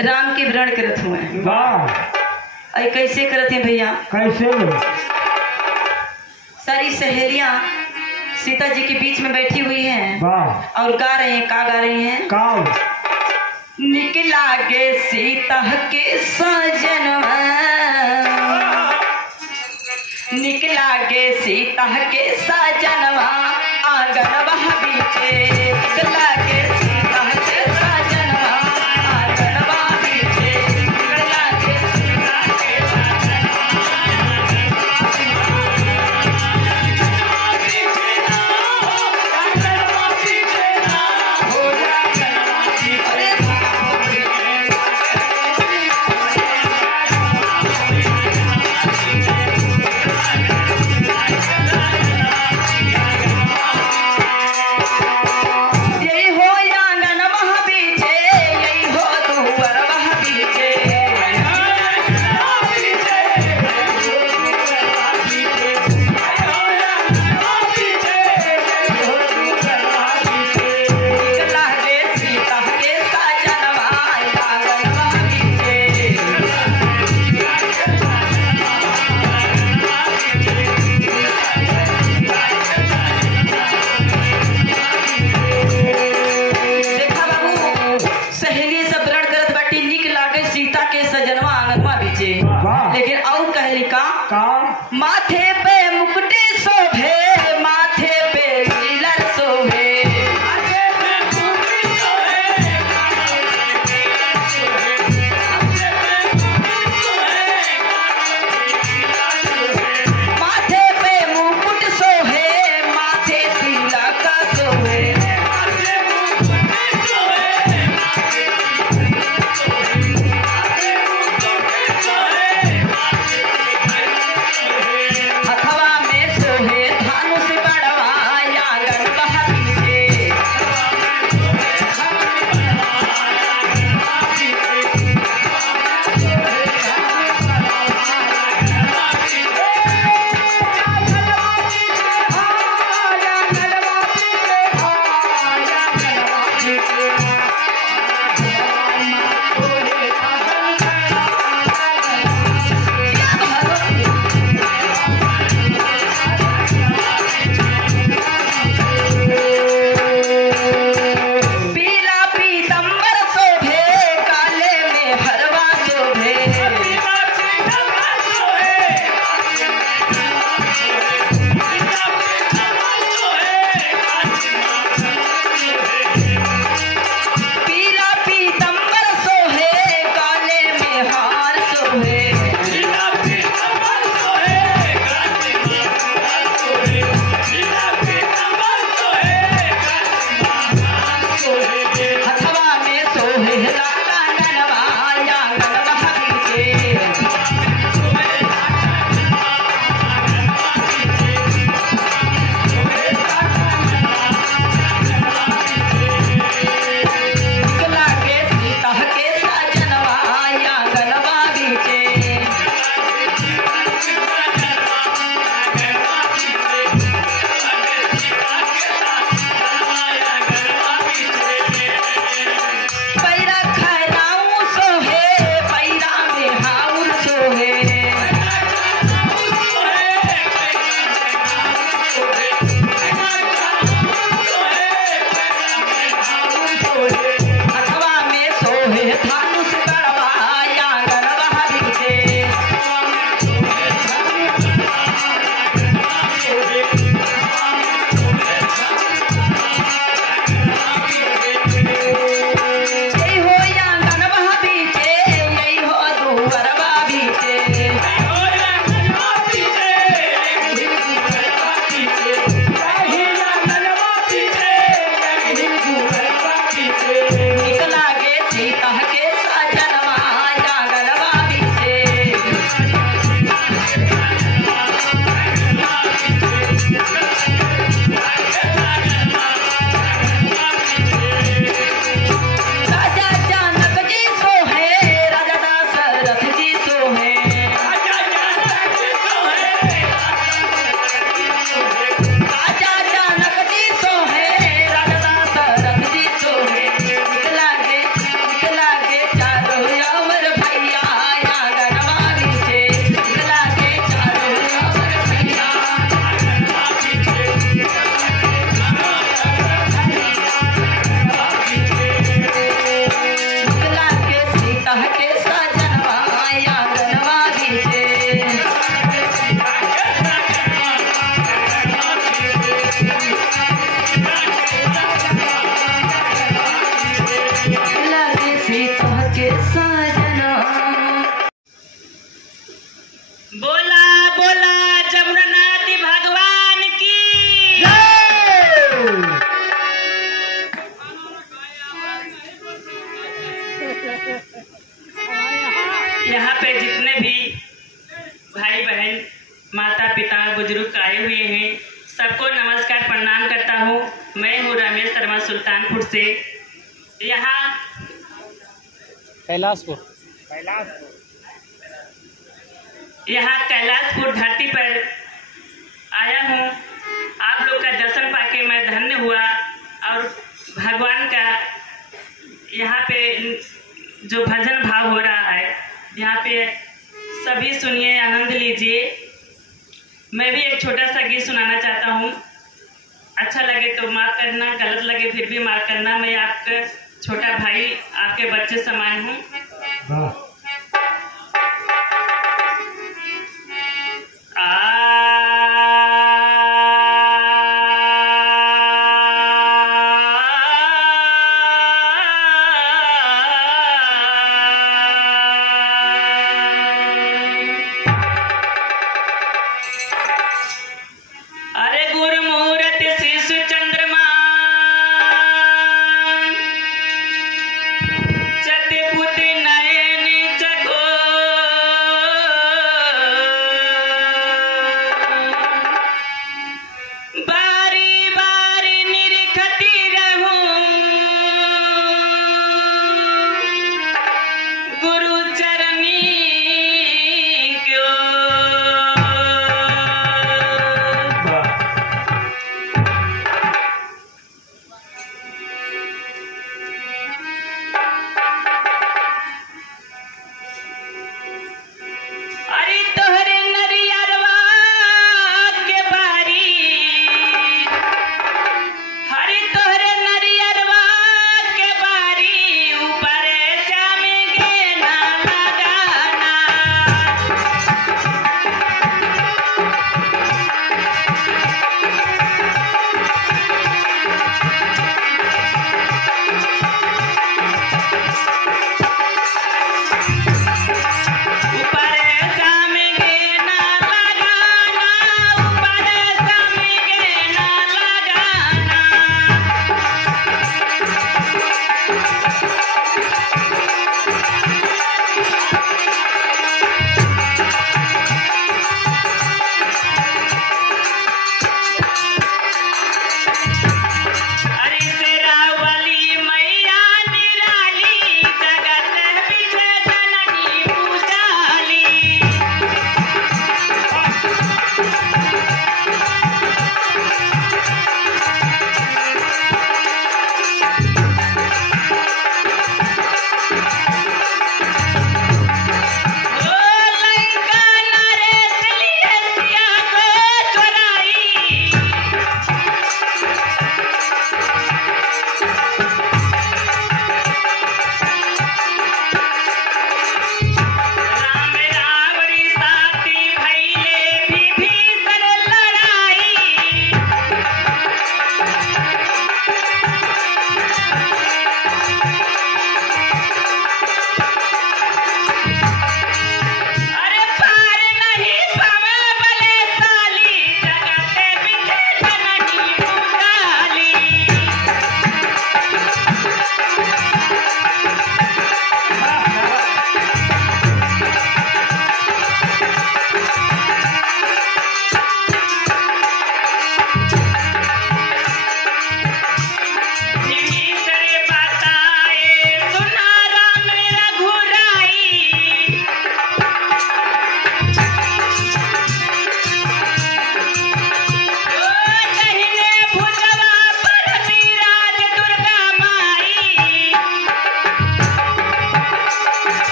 राम के व्रण करत हुए। वाह, अरे कैसे करते हैं भैया? कैसे? सारी सहेलियां सीता जी के बीच में बैठी हुई हैं। वाह, और गा रहे हैं। का गा रही हैं? का? निकला गे सीता के सजनवा, निकला गे सीता के सजनवा, आंगनवा बीचे। निकला गे सीता के सजनवा, आंगनवा बीचे। निकला गे सीता के सुल्तानपुर से। यहाँ कैलाशपुर कैलाशपुर धरती पर आया हूँ। आप लोग का दर्शन पाके मैं धन्य हुआ और भगवान का यहाँ पे जो भजन भाव हो रहा है यहाँ पे सभी सुनिए, आनंद लीजिए। मैं भी एक छोटा सा गीत सुनाना चाहता हूँ। अच्छा लगे तो माफ करना, गलत लगे फिर भी माफ करना। मैं आपका छोटा भाई, आपके बच्चे समान हूँ। चतुर्भुज नयन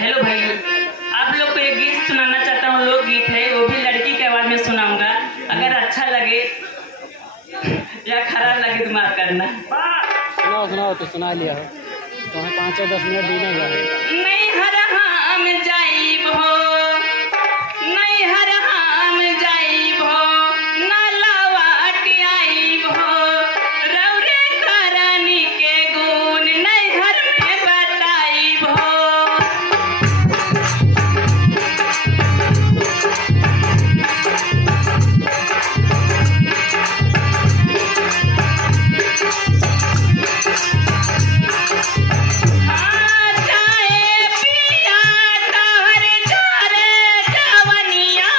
हेलो भाई, आप लोग को एक गीत सुनाना चाहता हूँ। लोक गीत है, वो भी लड़की के आवाज में सुनाऊंगा। अगर अच्छा लगे या खराब लगे तो माफ करना। सुनाओ सुनाओ तो सुना लिया हो, तो 5-10 मिनट देने गए। नहीं हर हम जाइब हो, नहीं हर हम जाइब हो, ना लवाट आइब हो, रौरे करनी के गुण नहीं हर में बताइब हो। जाए पिया तहर जारे जवनिया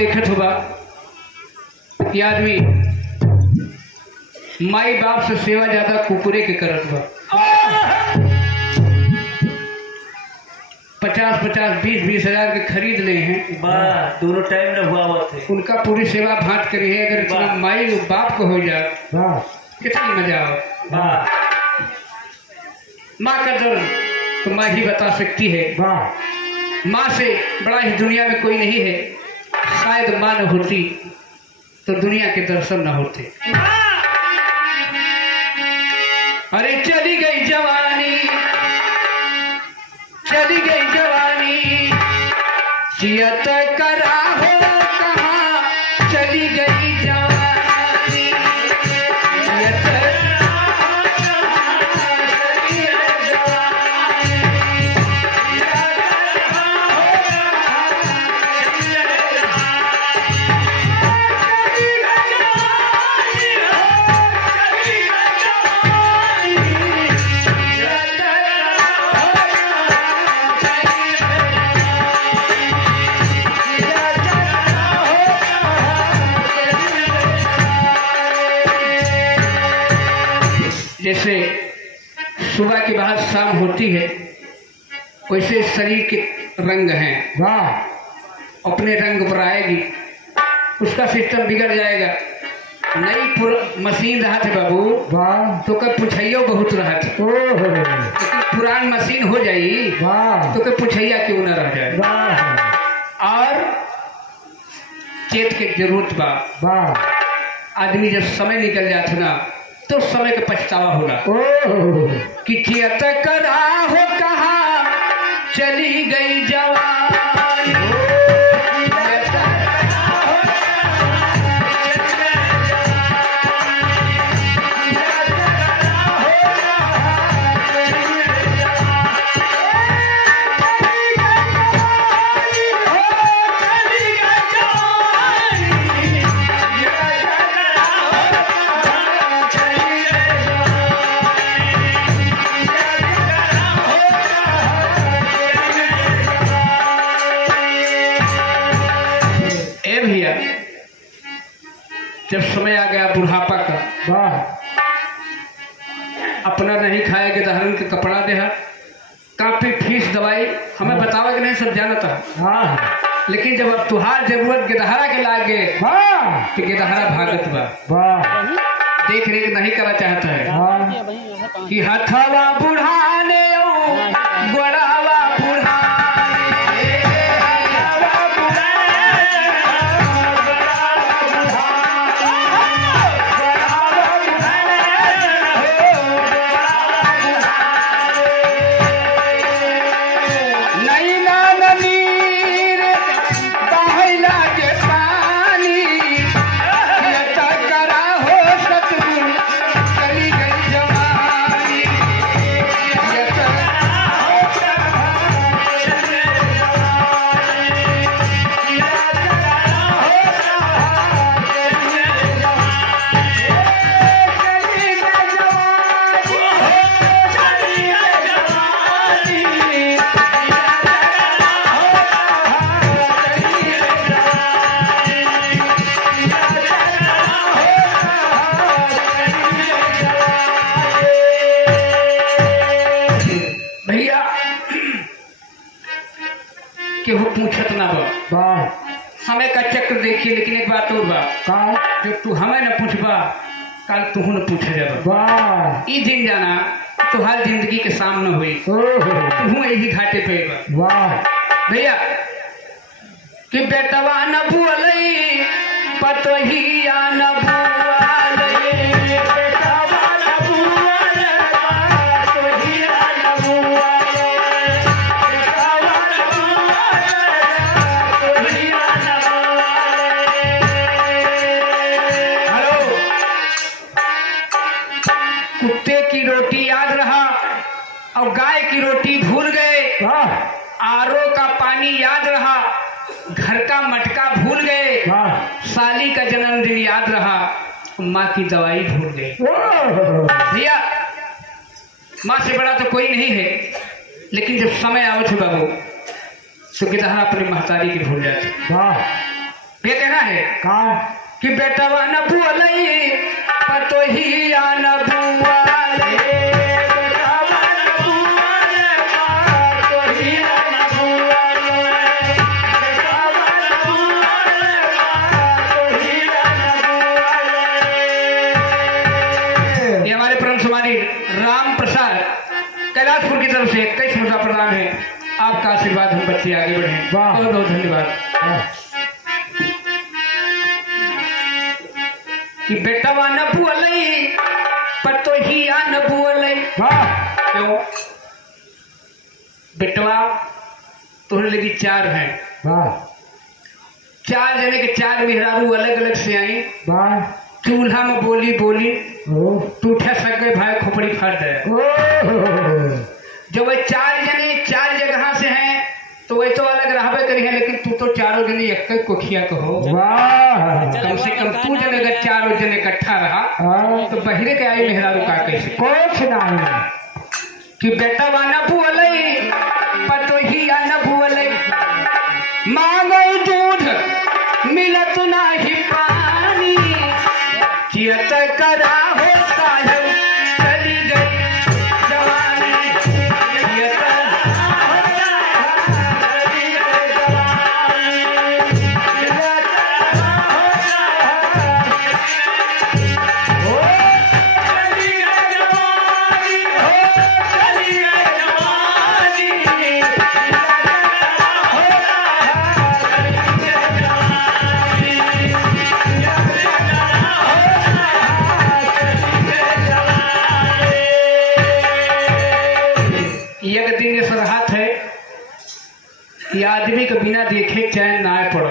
देखत होगा कि आदमी माई बाप से सेवा ज्यादा कुकुरे के करत बा। 50-50 20-20 हजार के खरीद ले हैं, दोनों टाइम में हुआ थे। उनका पूरी सेवा भाट करी है। अगर इतना माई बाप को हो जाए कितनी मजा हो। माँ का दर्द तो माँ ही बता सकती है। माँ से बड़ा ही दुनिया में कोई नहीं है। शायद माँ न होती तो दुनिया के दर्शन न होते। अरे चली गई जवानी, चली गई जवानी, जियत करा हो कहाँ चली गई जवानी, जियत करा हो कहाँ चली गई जवानी, जियत करा हो कहाँ चली गई जैसे सुबह के बाद शाम होती है वैसे शरीर के रंग हैं। अपने रंग पर आएगी, उसका सिस्टम बिगड़ जाएगा। नई मशीन रहा थे बाबू तो कब पुछैया बहुत रहा थे, लेकिन पुरान मशीन हो जाई तो कब पुछैया क्यों न रह जाए। और चेत के जरूरत बा। आदमी जब समय निकल जाता ना तो समय का पछतावा होला कि चेत करा हो कहा चली गई जवानी, जब समय आ गया बुढ़ापा का, अपना नहीं खाएगा दहरन के कपड़ा दे, काफी फीस दवाई हमें बतावा कि नहीं सब जानता। लेकिन जब अब तुहार जरूरत गिदहरा के लागे तो गिदहरा भागत बा, देख रेख नहीं करा चाहता है कि हथवा बुढ़ाने गोड़ावा पूछत ना बा हमें का चक्र देखिए। लेकिन एक बात और बा, जो तू हमें न पूछबा कल तू न पूछे जाबा। ई दिन जाना तो हर जिंदगी के सामने हुई तू यही घाटे पे भैया कि बेटवा न बुअलई पतोहिया न बुअलई, बेटवा न बुअलई पतोहिया न बुअलई, बेटवा न बुअलई पतोहिया न बुअलई। हेलो, कुत्ते की रोटी याद रहा और गाय की रोटी भूल गए, आरो का पानी याद रहा, घर का मटका भूल गए, साली का जन्मदिन याद रहा, माँ की दवाई भूल गए। भैया माँ से बड़ा तो कोई नहीं है, लेकिन जब समय आवत है बाबू तो गिदहरा अपने महतारी की भूल जाते। ये कहना है कहा कि बेटवा न बोलई पतोहिया न बुआले, बेटवा न बुआले पतोहिया न बुआले, बेटवा न बुआले पतोहिया न बुआले। ये हमारे परम समानी राम प्रसाद कैलाशपुर की तरफ से 21 मुद्रा प्रदान है। आपका आशीर्वाद हम बच्चे आगे बढ़े। वाह। बहुत बहुत धन्यवाद। कि बेटवा न बोलई पतोहिया न बोलई। क्यों बेटवा तोहरे लगी 4 हैं, 4 जने के 4 मेहरारू अलग अलग से आई। चूल्हा में बोली बोली टूठा सक गए भाई खोपड़ी फट गए। जो वह 4 जने 4 जगह से हैं तो वह तो अलग रहबे करी है, लेकिन तू तो चारों जने एक कोखिया कहो। कम से कम तू जन अगर 4 जने इकट्ठा रहा तो बहिरे के आई मेहरारू का कैसे कुछ नहीं कि बेटवा न बोलई पतोहिया न बोलई, मांगई दूध मिलत नाही पानी, चियत करा हो साहब चली गई जवानी, चियत कि आदमी के बिना देखे चैन ना पड़ो।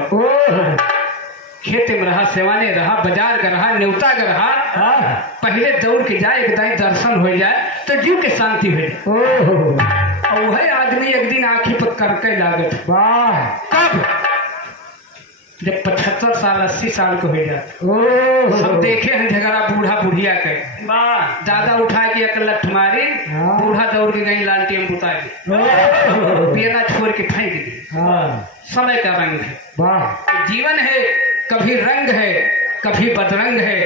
खेत में रहा, सेवाने रहा, बाजार का रहा, न्योता का रहा, पहले दौड़ के जाए एक दाई दर्शन हो जाए तो जीव के शांति हो जाए। और वही आदमी एक दिन आंखी पर करके लागत कब जब 75 साल 80 साल को हो जाए। सब देखे हैं झगड़ा बूढ़ा बुढ़िया के, दादा उठा के एक लठ मारी, बूढ़ा दौड़ के गई लालटेन बुता के पियना छोड़ के फेंक दी। समय का रंग है, जीवन है, कभी रंग है कभी बदरंग है।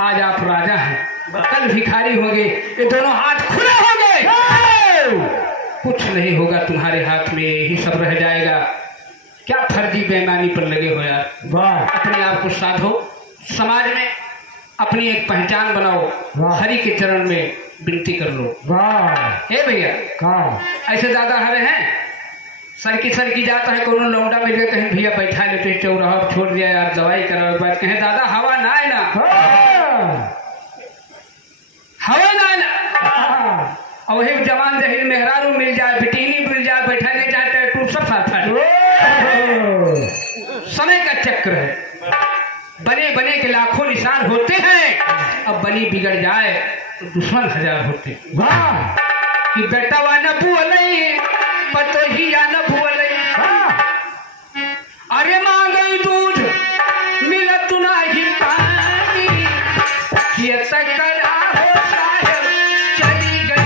आज आप राजा हैं, कल भिखारी होंगे, ये दोनों हाथ खुले होंगे, कुछ नहीं होगा तुम्हारे हाथ में, यही सब रह जाएगा। क्या फर्जी बेईमानी पर लगे हो यार। अपने आप को साधो, समाज में अपनी एक पहचान बनाओ, हरि के चरण में विनती कर लो। हे भैया ऐसे दादा हरे हैं, सर की जाता है, कोनो लौंडा मिल गए कहीं भैया बैठा लेते चौराहा छोड़ दिया यार, दवाई करा बात कहें दादा हवा ना है ना, हवा ना है ना। और वही जवान जहीर मेहरारू मिल जाए, बिटीनी मिल जाए, बैठा ले जाए टैटू सब साथ समय का चक्र है। बने बने के लाखों निशान होते हैं, अब बनी बिगड़ जाए तो दुश्मन 1000 होते। कि बेटा वा न बोले पतोहिया न बोले, अरे मांगई दूध मिलत नाही पानी, कियत करा हो साहब चली गई।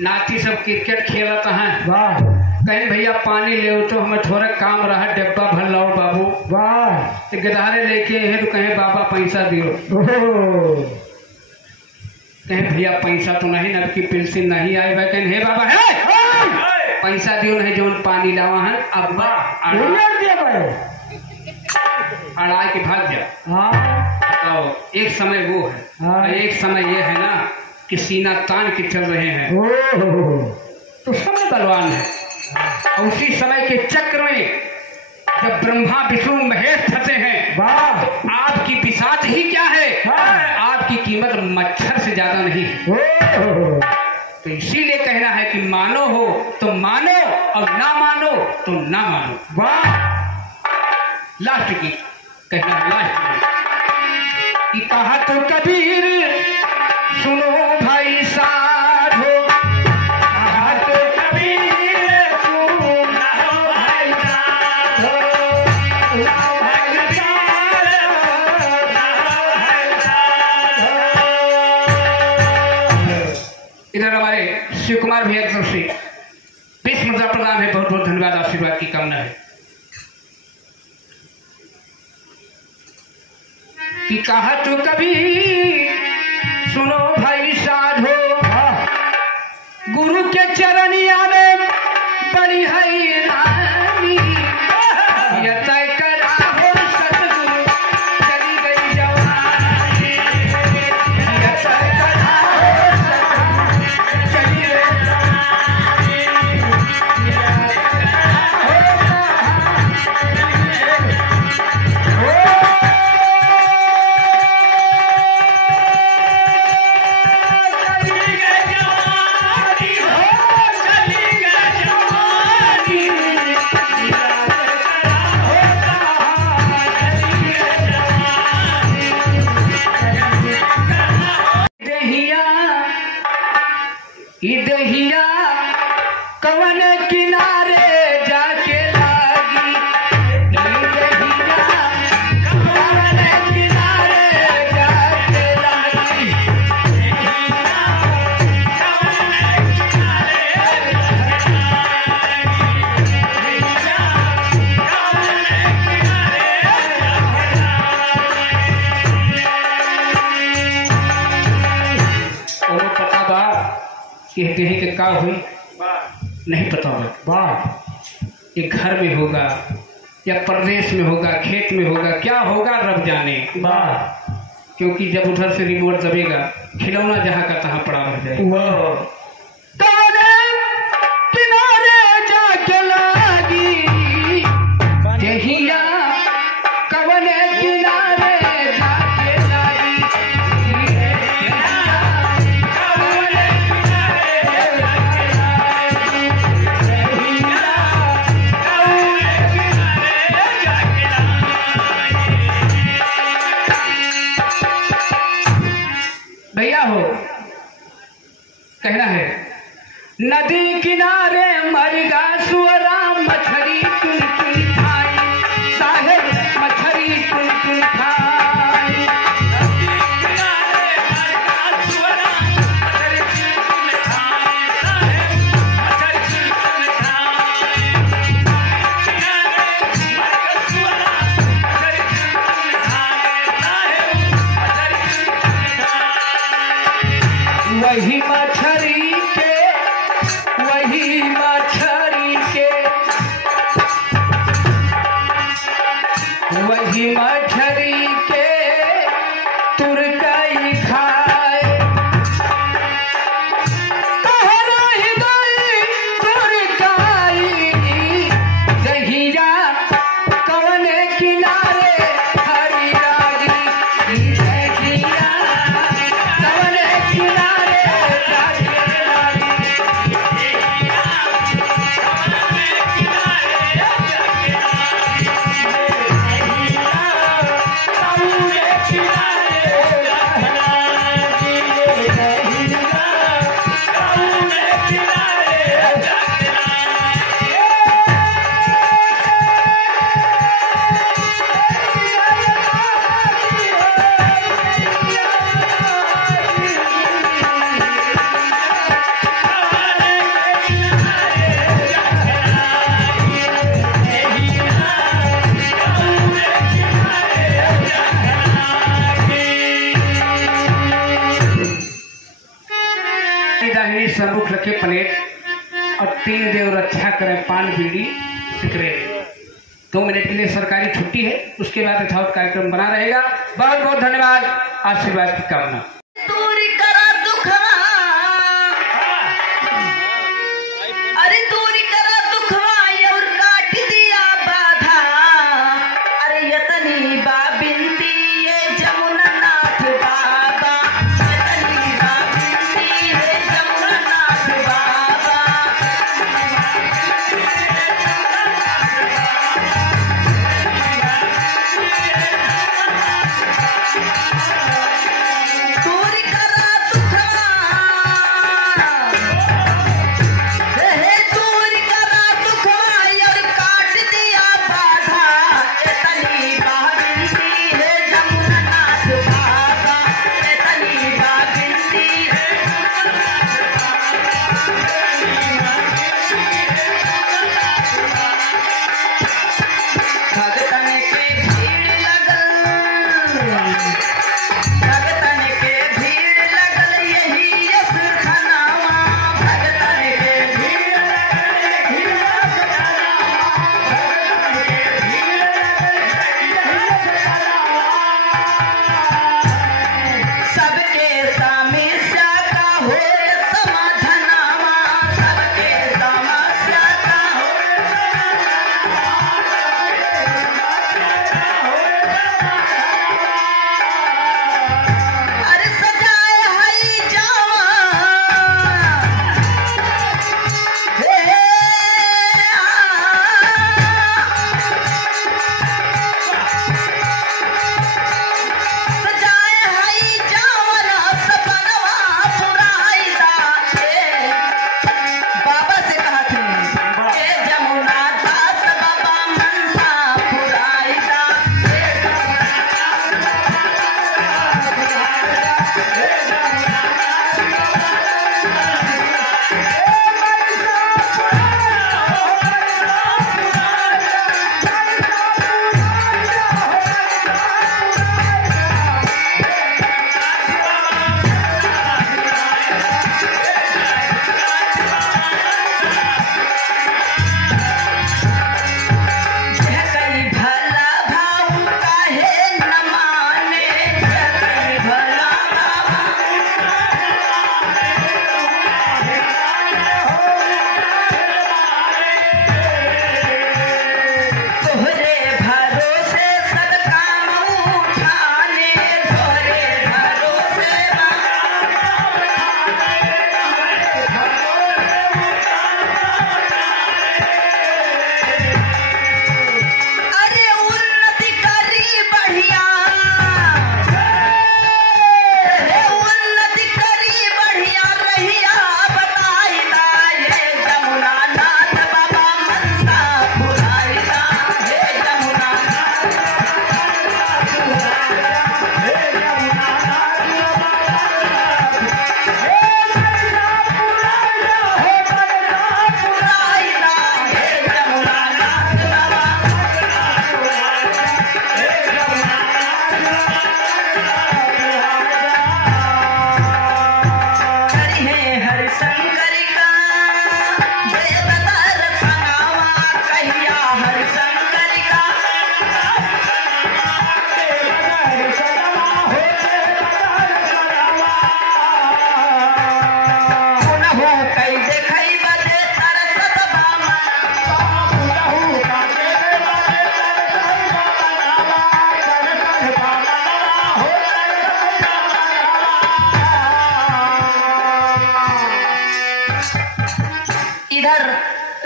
नाती सब क्रिकेट खेलता है, कहीं भैया पानी ले तो हमें थोड़ा काम रहा, डब्बा भर लाओ बाबू। तो गधारे लेके है तो कहें बाबा पैसा दियो, कहें भैया पैसा तो नहीं, नब की पेंशन नहीं आई भाई, कहें हे बाबा है पैसा दियो, नहीं जो पानी लावा है अब अड़ा के भाग जा। तो एक समय वो है, एक समय ये है ना कि सीना तान के चल रहे हैं, तो समय बलवान है। और उसी समय के चक्र में जब ब्रह्मा विष्णु महेश फंसे हैं, आपकी बिसात ही क्या है, आपकी कीमत कीमत मच्छर से ज्यादा नहीं है। तो इसीलिए कहना है कि मानो हो तो मानो और ना मानो तो ना मानो। वाह। लास्ट की कहना लास्ट में कि कहा तो कबीर सुनो भाई साधो, कहा तो कबीर सुनो भाई साधो, इधर हमारे शिव कुमार भैया की तरफ से 20 मुद्रा प्रदान है। बहुत बहुत धन्यवाद, आशीर्वाद की कामना है। कि कहा तो कभी सुनो भाई साधो, गुरु के चरनिया में बड़ी है रानी, यह तय करा हो सतगुरु चली गई जवानी, यह तय करा हो सतगुरु चली गई जवानी, यह तय करा हो दहिया कवन किनारे जाके लागी, दहिया कवन किनारे जाके लागी, पता बा कहते हैं कि का हुई नहीं पता होगा। ये घर में होगा या प्रदेश में होगा, खेत में होगा, क्या होगा रब जाने। क्योंकि जब उधर से रिमोट दबेगा खिलौना जहाँ का तहाँ पड़ा रह जाएगा। किनारे जाके लागी दहिया कवन किनारे जाके लागी, भैया हो कहना है नदी किनारे मरगा सुअरा मछली चुन चुन खाई, साहेब मछली चुन चुन खाई, नदी किनारे मरगा सुअरा मछली चुन चुन खाई, साहेब मछली चुन चुन खाई, किनारे मरगा सुअरा मछली चुन चुन खाई, साहेब मछली चुन चुन खाई। वही मछली के वही मछली के वही मछली के तुरकई खाए, तोहरा हृदय तुरकई, दहिया कवन किनारे हरी रागी, दहिया कवन किनारे जाके लागी, दाहिनी सम्मुख रखे प्लेट और 3 देव रक्षा करें पान बीड़ी सिगरेट। 2 मिनट के लिए सरकारी छुट्टी है, उसके बाद यथावत कार्यक्रम बना रहेगा। बहुत बहुत धन्यवाद, आशीर्वाद की कामना। दूरी करा दुखवा, अरे दूरी करा दुखवा और काट दिया बाधा, अरे यतनी बा बिनती ये जमुना नाथ बाबा,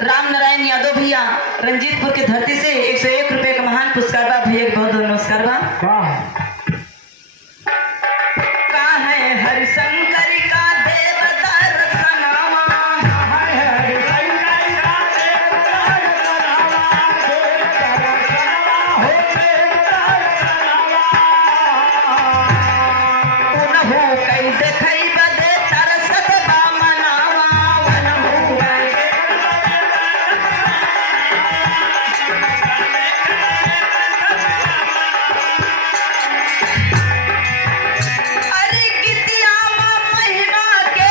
राम नारायण यादव भैया रंजीतपुर की धरती से 101 रुपए का महान पुरस्कार बा भैया के बहुत बहुत नमस्कार बा। कहाँ है हरिशंकर का देव दर्शनवा, उनहु कई देखई बदे तरसत बा मनावा, उनहु अरे गिद्दिया माँ महिमा के,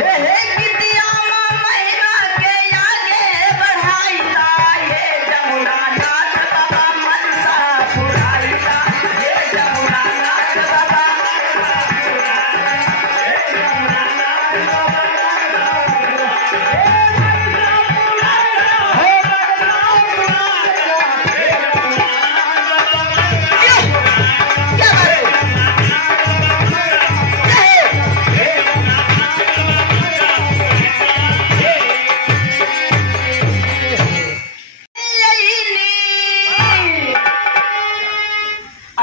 हे गिद्दिया माँ महिमा के आगे बढ़ाइला, ये जमुना नाथ बाबा मनसा पुराइला, ये जमुना नाथ बाबा, क्या बात है?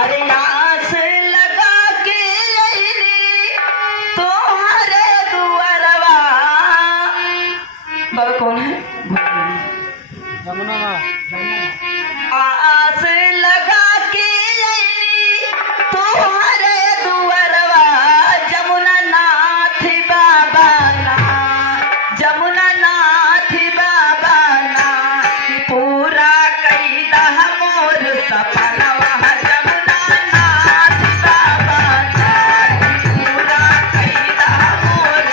अरे आस लगा के तुम्हारे दुआरवा, बाबा कौन है? जमुना आस लगा के तुम्हारे दुआरवा, जमुना नाथ बाबा ना, जमुना नाथ बाबा ना, पूरा कैदा मोर सपनवा, जमुना नाथ बाबा ना, पूरा कैदा मोर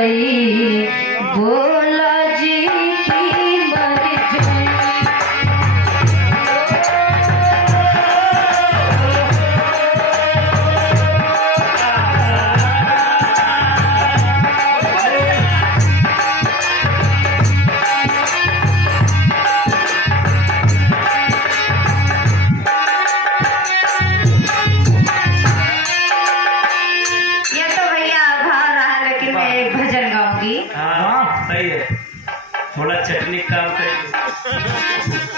जाई, भोला जी की मर जाई। हाँ सही है, थोड़ा चटनी काम कर।